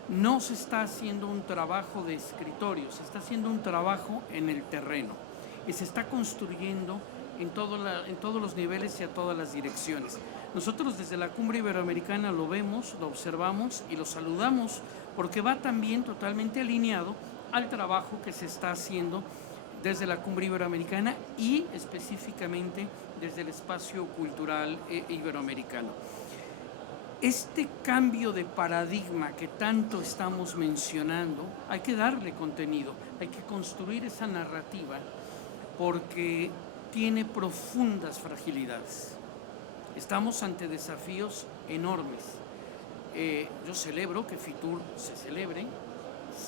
No se está haciendo un trabajo de escritorio, se está haciendo un trabajo en el terreno y se está construyendo en todos los niveles y a todas las direcciones. Nosotros desde la Cumbre Iberoamericana lo vemos, lo observamos y lo saludamos porque va también totalmente alineado al trabajo que se está haciendo desde la Cumbre Iberoamericana y específicamente desde el Espacio Cultural Iberoamericano. Este cambio de paradigma que tanto estamos mencionando, hay que darle contenido, hay que construir esa narrativa porque tiene profundas fragilidades. Estamos ante desafíos enormes. Yo celebro que FITUR se celebre,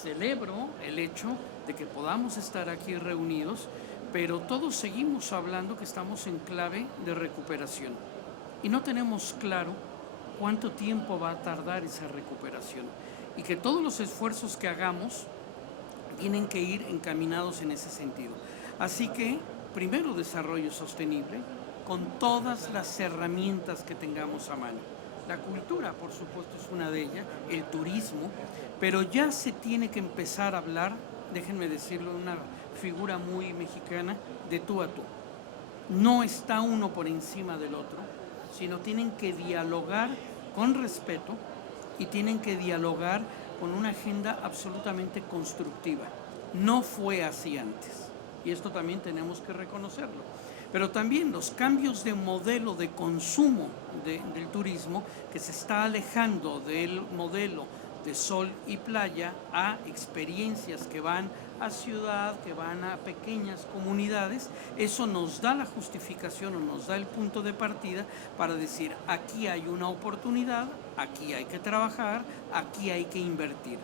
celebro el hecho de que podamos estar aquí reunidos, pero todos seguimos hablando que estamos en clave de recuperación y no tenemos claro cuánto tiempo va a tardar esa recuperación y que todos los esfuerzos que hagamos tienen que ir encaminados en ese sentido. Así que, primero, desarrollo sostenible con todas las herramientas que tengamos a mano. La cultura, por supuesto, es una de ellas, el turismo, pero ya se tiene que empezar a hablar, déjenme decirlo, una figura muy mexicana, de tú a tú. No está uno por encima del otro, sino tienen que dialogar con respeto y tienen que dialogar con una agenda absolutamente constructiva. No fue así antes, y esto también tenemos que reconocerlo. Pero también los cambios de modelo de consumo del turismo, que se está alejando del modelo de sol y playa a experiencias que van a ciudad, que van a pequeñas comunidades, eso nos da la justificación o nos da el punto de partida para decir, aquí hay una oportunidad, aquí hay que trabajar, aquí hay que invertir.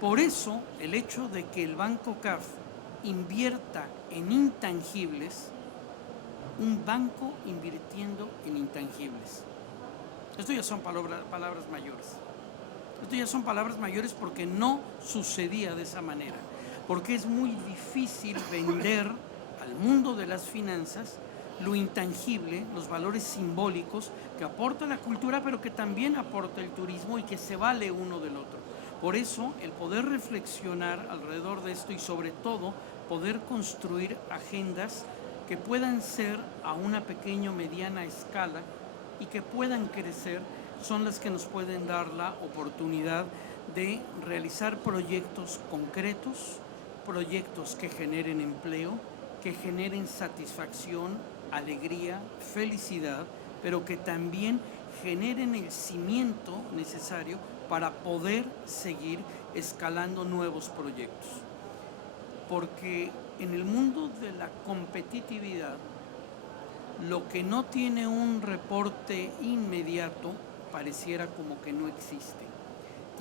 Por eso, el hecho de que el Banco CAF invierta en intangibles, un banco invirtiendo en intangibles. Esto ya son palabras mayores. Esto ya son palabras mayores porque no sucedía de esa manera. Porque es muy difícil vender al mundo de las finanzas lo intangible, los valores simbólicos que aporta la cultura, pero que también aporta el turismo y que se vale uno del otro. Por eso, el poder reflexionar alrededor de esto y sobre todo poder construir agendas que puedan ser a una pequeña o mediana escala y que puedan crecer, son las que nos pueden dar la oportunidad de realizar proyectos concretos, proyectos que generen empleo, que generen satisfacción, alegría, felicidad, pero que también generen el cimiento necesario para poder seguir escalando nuevos proyectos. Porque en el mundo de la competitividad, lo que no tiene un reporte inmediato pareciera como que no existe.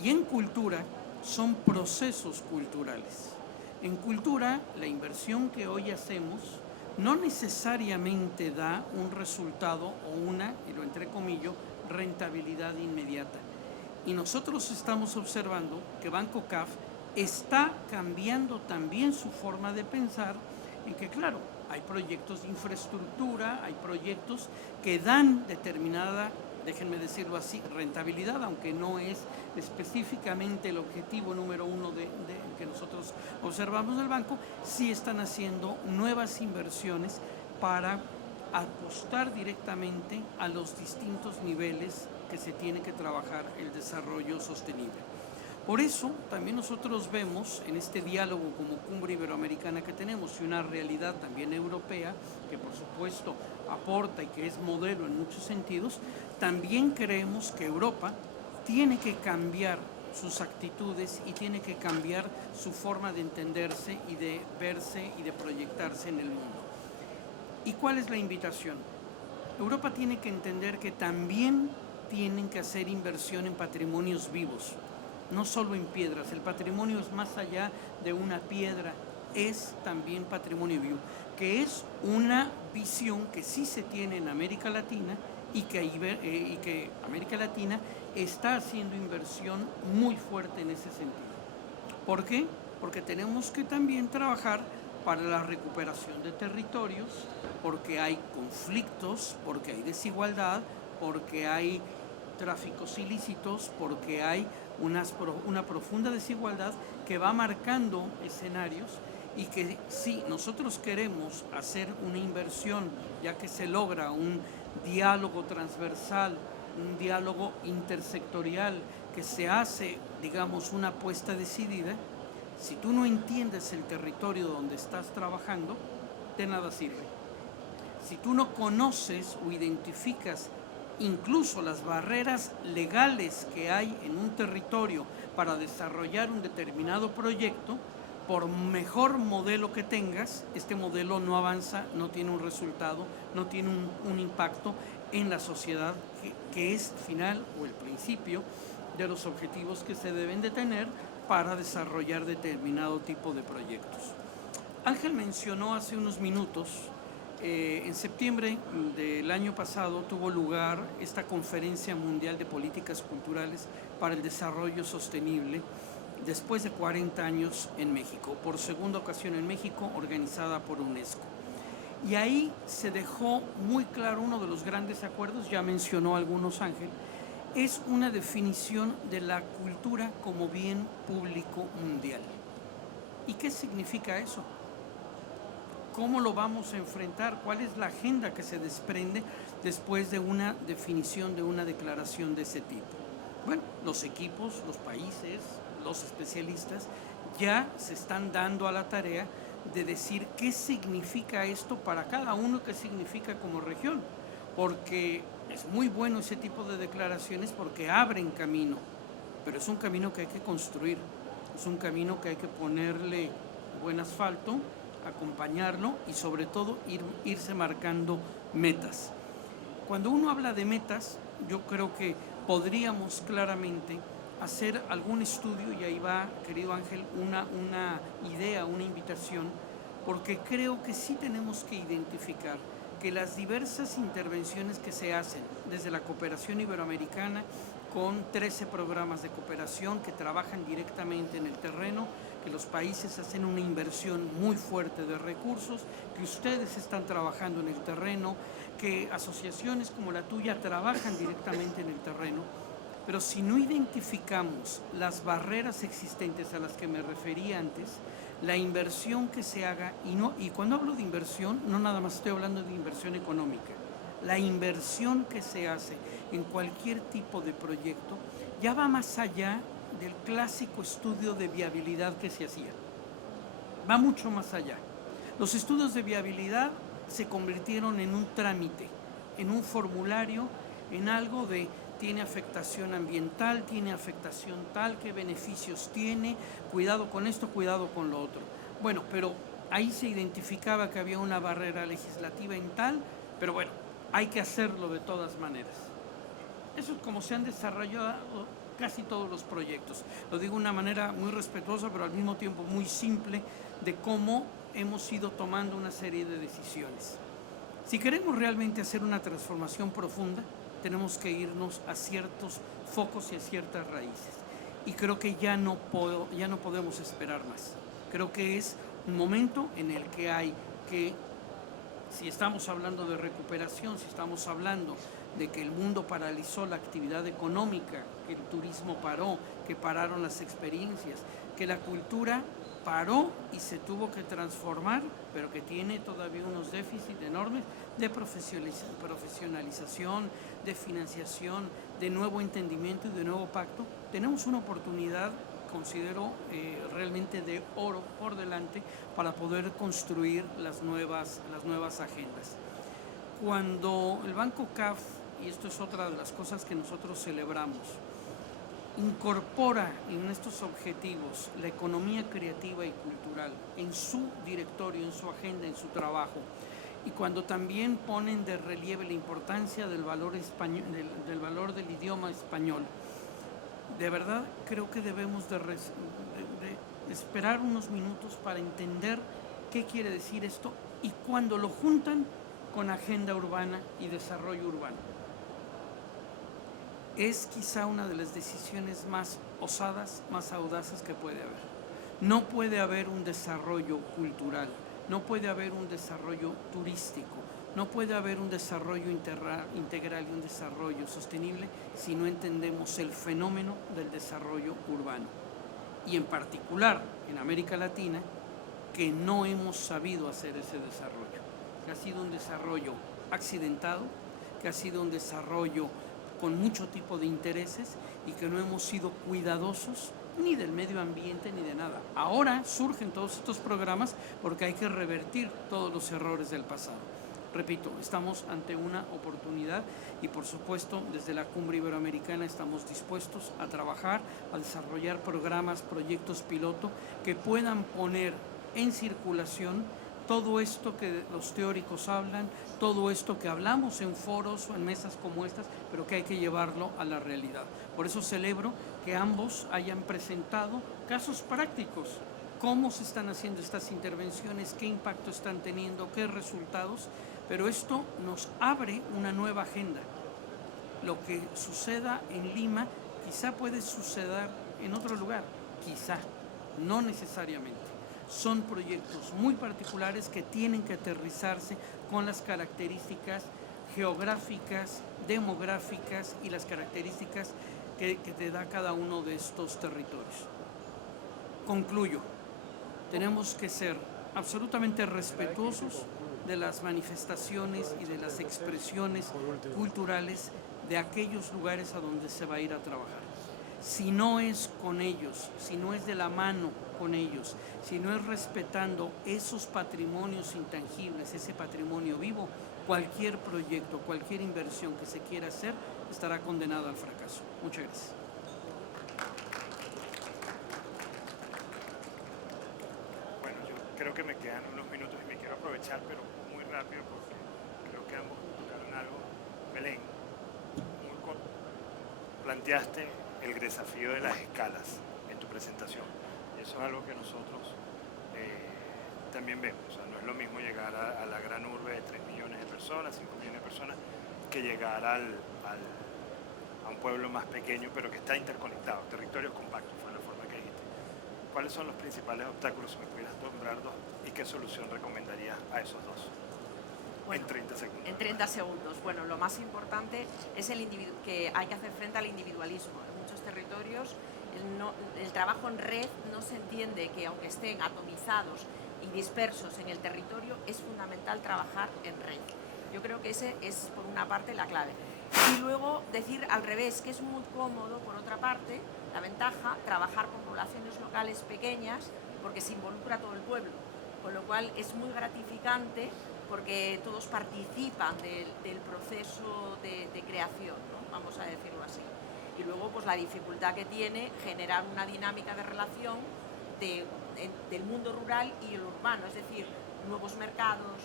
Y en cultura son procesos culturales. En cultura, la inversión que hoy hacemos no necesariamente da un resultado o una, y lo entrecomillo, rentabilidad inmediata. Y nosotros estamos observando que Banco CAF está cambiando también su forma de pensar en que, claro, hay proyectos de infraestructura, hay proyectos que dan determinada, déjenme decirlo así, rentabilidad, aunque no es específicamente el objetivo número uno de que nosotros observamos del banco, sí están haciendo nuevas inversiones para apostar directamente a los distintos niveles que se tiene que trabajar el desarrollo sostenible. Por eso también nosotros vemos en este diálogo como Cumbre Iberoamericana que tenemos y una realidad también europea que por supuesto aporta y que es modelo en muchos sentidos, también creemos que Europa tiene que cambiar sus actitudes y tiene que cambiar su forma de entenderse y de verse y de proyectarse en el mundo. ¿Y cuál es la invitación? Europa tiene que entender que también tienen que hacer inversión en patrimonios vivos, no solo en piedras. El patrimonio es más allá de una piedra, es también patrimonio vivo, que es una visión que sí se tiene en América Latina y que América Latina está haciendo inversión muy fuerte en ese sentido. ¿Por qué? Porque tenemos que también trabajar para la recuperación de territorios, porque hay conflictos, porque hay desigualdad, porque hay tráficos ilícitos, porque hay una profunda desigualdad que va marcando escenarios y que si nosotros queremos hacer una inversión, ya que se logra un diálogo transversal, un diálogo intersectorial, que se hace, digamos, una apuesta decidida, si tú no entiendes el territorio donde estás trabajando, de nada sirve. Si tú no conoces o identificas incluso las barreras legales que hay en un territorio para desarrollar un determinado proyecto, por mejor modelo que tengas, este modelo no avanza, no tiene un resultado, no tiene un impacto en la sociedad, que es final o el principio de los objetivos que se deben de tener para desarrollar determinado tipo de proyectos. Ángel mencionó hace unos minutos, en septiembre del año pasado tuvo lugar esta Conferencia Mundial de Políticas Culturales para el Desarrollo Sostenible, después de 40 años en México, por segunda ocasión en México, organizada por UNESCO. Y ahí se dejó muy claro uno de los grandes acuerdos, ya mencionó algunos Ángel, es una definición de la cultura como bien público mundial. ¿Y qué significa eso? ¿Cómo lo vamos a enfrentar? ¿Cuál es la agenda que se desprende después de una definición, de una declaración de ese tipo? Bueno, los equipos, los países, los especialistas ya se están dando a la tarea de decir qué significa esto para cada uno, qué significa como región, porque es muy bueno ese tipo de declaraciones porque abren camino, pero es un camino que hay que construir, es un camino que hay que ponerle buen asfalto, acompañarlo y sobre todo irse marcando metas. Cuando uno habla de metas, yo creo que podríamos claramente hacer algún estudio, y ahí va, querido Ángel, una idea, una invitación, porque creo que sí tenemos que identificar que las diversas intervenciones que se hacen desde la cooperación iberoamericana, con 13 programas de cooperación que trabajan directamente en el terreno, que los países hacen una inversión muy fuerte de recursos, que ustedes están trabajando en el terreno, que asociaciones como la tuya trabajan directamente en el terreno, pero si no identificamos las barreras existentes a las que me referí antes, la inversión que se haga, y cuando hablo de inversión, no nada más estoy hablando de inversión económica, la inversión que se hace en cualquier tipo de proyecto ya va más allá del clásico estudio de viabilidad que se hacía. Va mucho más allá. Los estudios de viabilidad se convirtieron en un trámite, en un formulario, en algo de tiene afectación ambiental, tiene afectación tal, qué beneficios tiene, cuidado con esto, cuidado con lo otro. Bueno, pero ahí se identificaba que había una barrera legislativa en tal, pero bueno, hay que hacerlo de todas maneras. Eso es como se han desarrollado casi todos los proyectos. Lo digo de una manera muy respetuosa, pero al mismo tiempo muy simple, de cómo hemos ido tomando una serie de decisiones. Si queremos realmente hacer una transformación profunda, tenemos que irnos a ciertos focos y a ciertas raíces. Y creo que ya no podemos esperar más. Creo que es un momento en el que hay que, si estamos hablando de recuperación, si estamos hablando de que el mundo paralizó la actividad económica, que el turismo paró, que pararon las experiencias, que la cultura paró y se tuvo que transformar, pero que tiene todavía unos déficits enormes de profesionalización, de financiación, de nuevo entendimiento y de nuevo pacto, tenemos una oportunidad, considero realmente de oro por delante para poder construir las nuevas agendas. Cuando el Banco CAF, y esto es otra de las cosas que nosotros celebramos, incorpora en estos objetivos la economía creativa y cultural en su directorio, en su agenda, en su trabajo, y cuando también ponen de relieve la importancia del valor español, del valor del idioma español, de verdad creo que debemos de esperar unos minutos para entender qué quiere decir esto y cuando lo juntan con agenda urbana y desarrollo urbano. Es quizá una de las decisiones más osadas, más audaces que puede haber. No puede haber un desarrollo cultural, no puede haber un desarrollo turístico, no puede haber un desarrollo integral y un desarrollo sostenible si no entendemos el fenómeno del desarrollo urbano. Y en particular en América Latina, que no hemos sabido hacer ese desarrollo, que ha sido un desarrollo accidentado, que ha sido un desarrollo con mucho tipo de intereses y que no hemos sido cuidadosos ni del medio ambiente ni de nada. Ahora surgen todos estos programas porque hay que revertir todos los errores del pasado. Repito, estamos ante una oportunidad y por supuesto desde la Cumbre Iberoamericana estamos dispuestos a trabajar, a desarrollar programas, proyectos piloto que puedan poner en circulación todo esto que los teóricos hablan, todo esto que hablamos en foros o en mesas como estas, pero que hay que llevarlo a la realidad. Por eso celebro que ambos hayan presentado casos prácticos, cómo se están haciendo estas intervenciones, qué impacto están teniendo, qué resultados, pero esto nos abre una nueva agenda. Lo que suceda en Lima quizá puede suceder en otro lugar, quizá, no necesariamente. Son proyectos muy particulares que tienen que aterrizarse con las características geográficas, demográficas y las características que te da cada uno de estos territorios. Concluyo, tenemos que ser absolutamente respetuosos de las manifestaciones y de las expresiones culturales de aquellos lugares a donde se va a ir a trabajar. Si no es con ellos, si no es de la mano con ellos, si no es respetando esos patrimonios intangibles, ese patrimonio vivo, cualquier proyecto, cualquier inversión que se quiera hacer estará condenada al fracaso. Muchas gracias. Bueno, yo creo que me quedan unos minutos y me quiero aprovechar, pero muy rápido porque creo que ambos tocaron algo. Belén, muy corto. Planteaste el desafío de las escalas en tu presentación. Y eso es algo que nosotros también vemos. O sea, no es lo mismo llegar a la gran urbe de 3 millones de personas, 5 millones de personas, que llegar a un pueblo más pequeño, pero que está interconectado. Territorios compactos, fue la forma que dijiste. ¿Cuáles son los principales obstáculos, si me pudieras nombrar dos, y qué solución recomendarías a esos dos? Bueno, en 30 segundos. En 30 segundos. Bueno, lo más importante es que hay que hacer frente al individualismo. En muchos territorios el trabajo en red no se entiende que, aunque estén atomizados y dispersos en el territorio, es fundamental trabajar en red. Yo creo que ese es, por una parte, la clave. Y luego decir al revés, que es muy cómodo, por otra parte, la ventaja, trabajar con poblaciones locales pequeñas, porque se involucra todo el pueblo, con lo cual es muy gratificante porque todos participan del proceso de creación, ¿no? Vamos a decirlo así. Y luego, pues la dificultad que tiene generar una dinámica de relación del mundo rural y el urbano, es decir, nuevos mercados,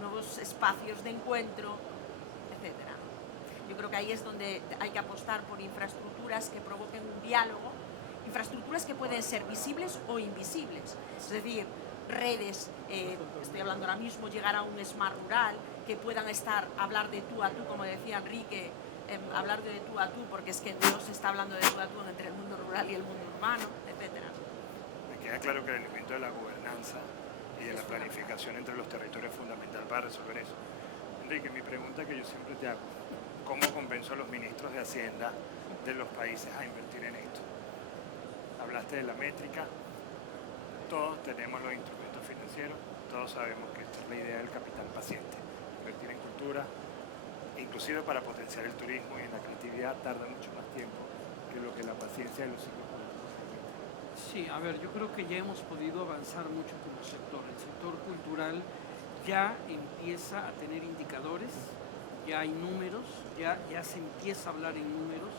nuevos espacios de encuentro, etc. Yo creo que ahí es donde hay que apostar por infraestructuras que provoquen un diálogo, infraestructuras que pueden ser visibles o invisibles, es decir, redes, estoy hablando ahora mismo, llegar a un smart rural, que puedan hablar de tú a tú, como decía Enrique, hablar de tú a tú, porque es que no se está hablando de tú a tú entre el mundo rural y el mundo urbano, etc. Me queda claro que el elemento de la gobernanza y de la planificación entre los territorios es fundamental para resolver eso. Enrique, mi pregunta que yo siempre te hago, ¿cómo convenzo a los ministros de Hacienda de los países a invertir en esto? Hablaste de la métrica, todos tenemos los instrumentos financieros, todos sabemos que esta es la idea del capital paciente, invertir en cultura, inclusive para potenciar el turismo y en la creatividad tarda mucho más tiempo que lo que la paciencia de los ciclos políticos permite. Sí, a ver, yo creo que ya hemos podido avanzar mucho como sector. El sector cultural ya empieza a tener indicadores, ya hay números, ya se empieza a hablar en números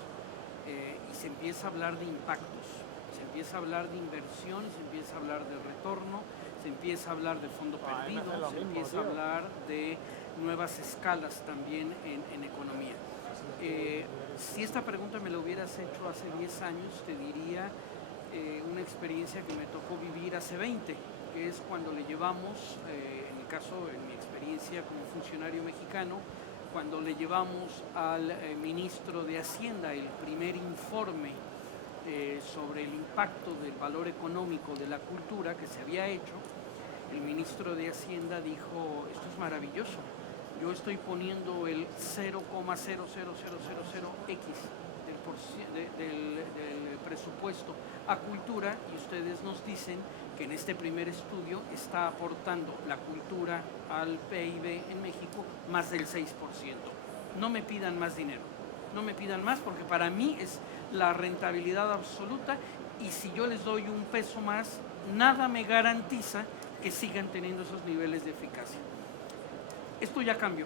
y se empieza a hablar de impactos, se empieza a hablar de inversión, se empieza a hablar de retorno, se empieza a hablar de fondo perdido, se empieza a hablar de nuevas escalas también en economía. Si esta pregunta me la hubieras hecho hace 10 años, te diría una experiencia que me tocó vivir hace 20, que es cuando le llevamos, en el caso, en mi experiencia como funcionario mexicano, cuando le llevamos al ministro de Hacienda el primer informe sobre el impacto del valor económico de la cultura que se había hecho, el ministro de Hacienda dijo, esto es maravilloso, yo estoy poniendo el 0,00000x del presupuesto a cultura y ustedes nos dicen que en este primer estudio está aportando la cultura al PIB en México más del 6%. No me pidan más dinero, no me pidan más porque para mí es la rentabilidad absoluta y si yo les doy un peso más, nada me garantiza que sigan teniendo esos niveles de eficacia. Esto ya cambió.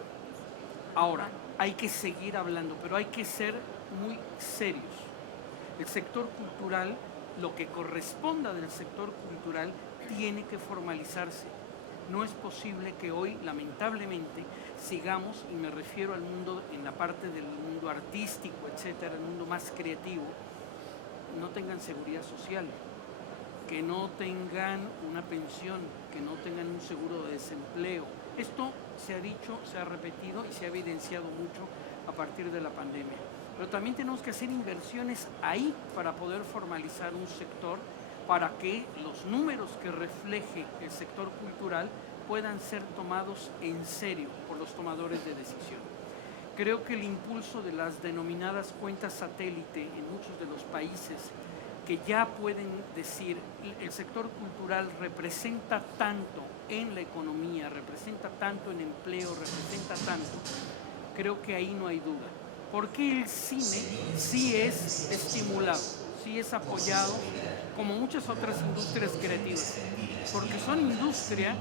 Ahora, hay que seguir hablando, pero hay que ser muy serios. El sector cultural, lo que corresponda del sector cultural, tiene que formalizarse. No es posible que hoy, lamentablemente, sigamos, y me refiero al mundo, en la parte del mundo artístico, etcétera, el mundo más creativo, no tengan seguridad social, que no tengan una pensión, que no tengan un seguro de desempleo. Esto se ha dicho, se ha repetido y se ha evidenciado mucho a partir de la pandemia. Pero también tenemos que hacer inversiones ahí para poder formalizar un sector para que los números que refleje el sector cultural puedan ser tomados en serio por los tomadores de decisión. Creo que el impulso de las denominadas cuentas satélite en muchos de los países que ya pueden decir el sector cultural representa tanto en la economía, representa tanto en empleo, representa tanto, creo que ahí no hay duda. Porque el cine sí es estimulado, sí es apoyado, como muchas otras industrias creativas, porque son industria,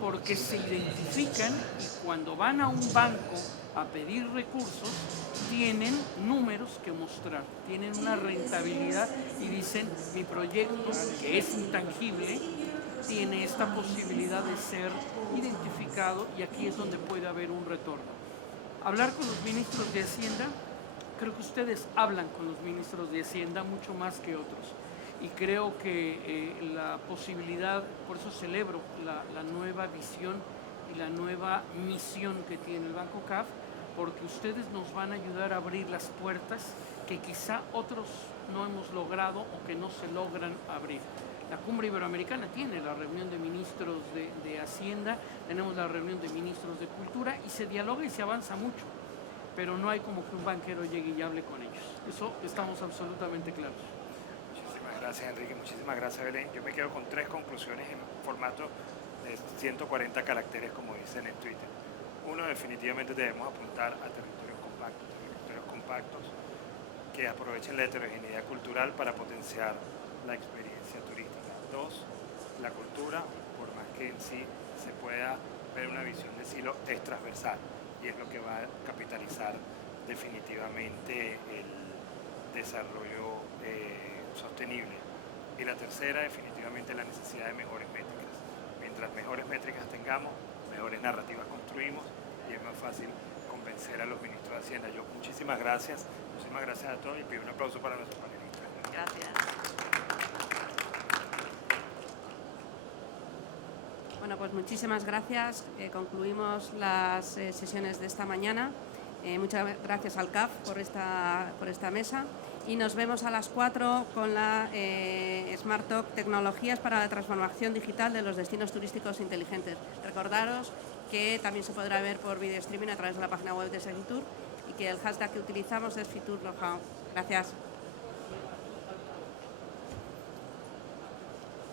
porque se identifican y cuando van a un banco a pedir recursos, tienen números que mostrar, tienen una rentabilidad y dicen, mi proyecto, que es intangible, tiene esta posibilidad de ser identificado y aquí es donde puede haber un retorno. Hablar con los ministros de Hacienda, creo que ustedes hablan con los ministros de Hacienda mucho más que otros y creo que la posibilidad, por eso celebro la nueva visión y la nueva misión que tiene el Banco CAF, porque ustedes nos van a ayudar a abrir las puertas que quizá otros no hemos logrado o que no se logran abrir. La Cumbre Iberoamericana tiene la reunión de ministros de Hacienda, tenemos la reunión de ministros de Cultura y se dialoga y se avanza mucho, pero no hay como que un banquero llegue y hable con ellos. Eso estamos absolutamente claros. Muchísimas gracias, Enrique. Muchísimas gracias, Belén. Yo me quedo con 3 conclusiones en formato de 140 caracteres, como dicen en Twitter. Uno, definitivamente debemos apuntar a territorios compactos que aprovechen la heterogeneidad cultural para potenciar la experiencia turística. 2, la cultura, por más que en sí se pueda ver una visión de silo, es transversal y es lo que va a capitalizar definitivamente el desarrollo sostenible. Y la tercera, definitivamente la necesidad de mejores métricas. Mientras mejores métricas tengamos, mejores narrativas construimos y es más fácil convencer a los ministros de Hacienda. Yo muchísimas gracias a todos y pido un aplauso para nuestros panelistas. Gracias. Bueno, pues muchísimas gracias. Concluimos las sesiones de esta mañana. Muchas gracias al CAF por esta mesa. Y nos vemos a las 4 con la Smart Talk, tecnologías para la transformación digital de los destinos turísticos inteligentes. Recordaros que también se podrá ver por video streaming a través de la página web de Segitur y que el hashtag que utilizamos es FiturKnowHow. Gracias.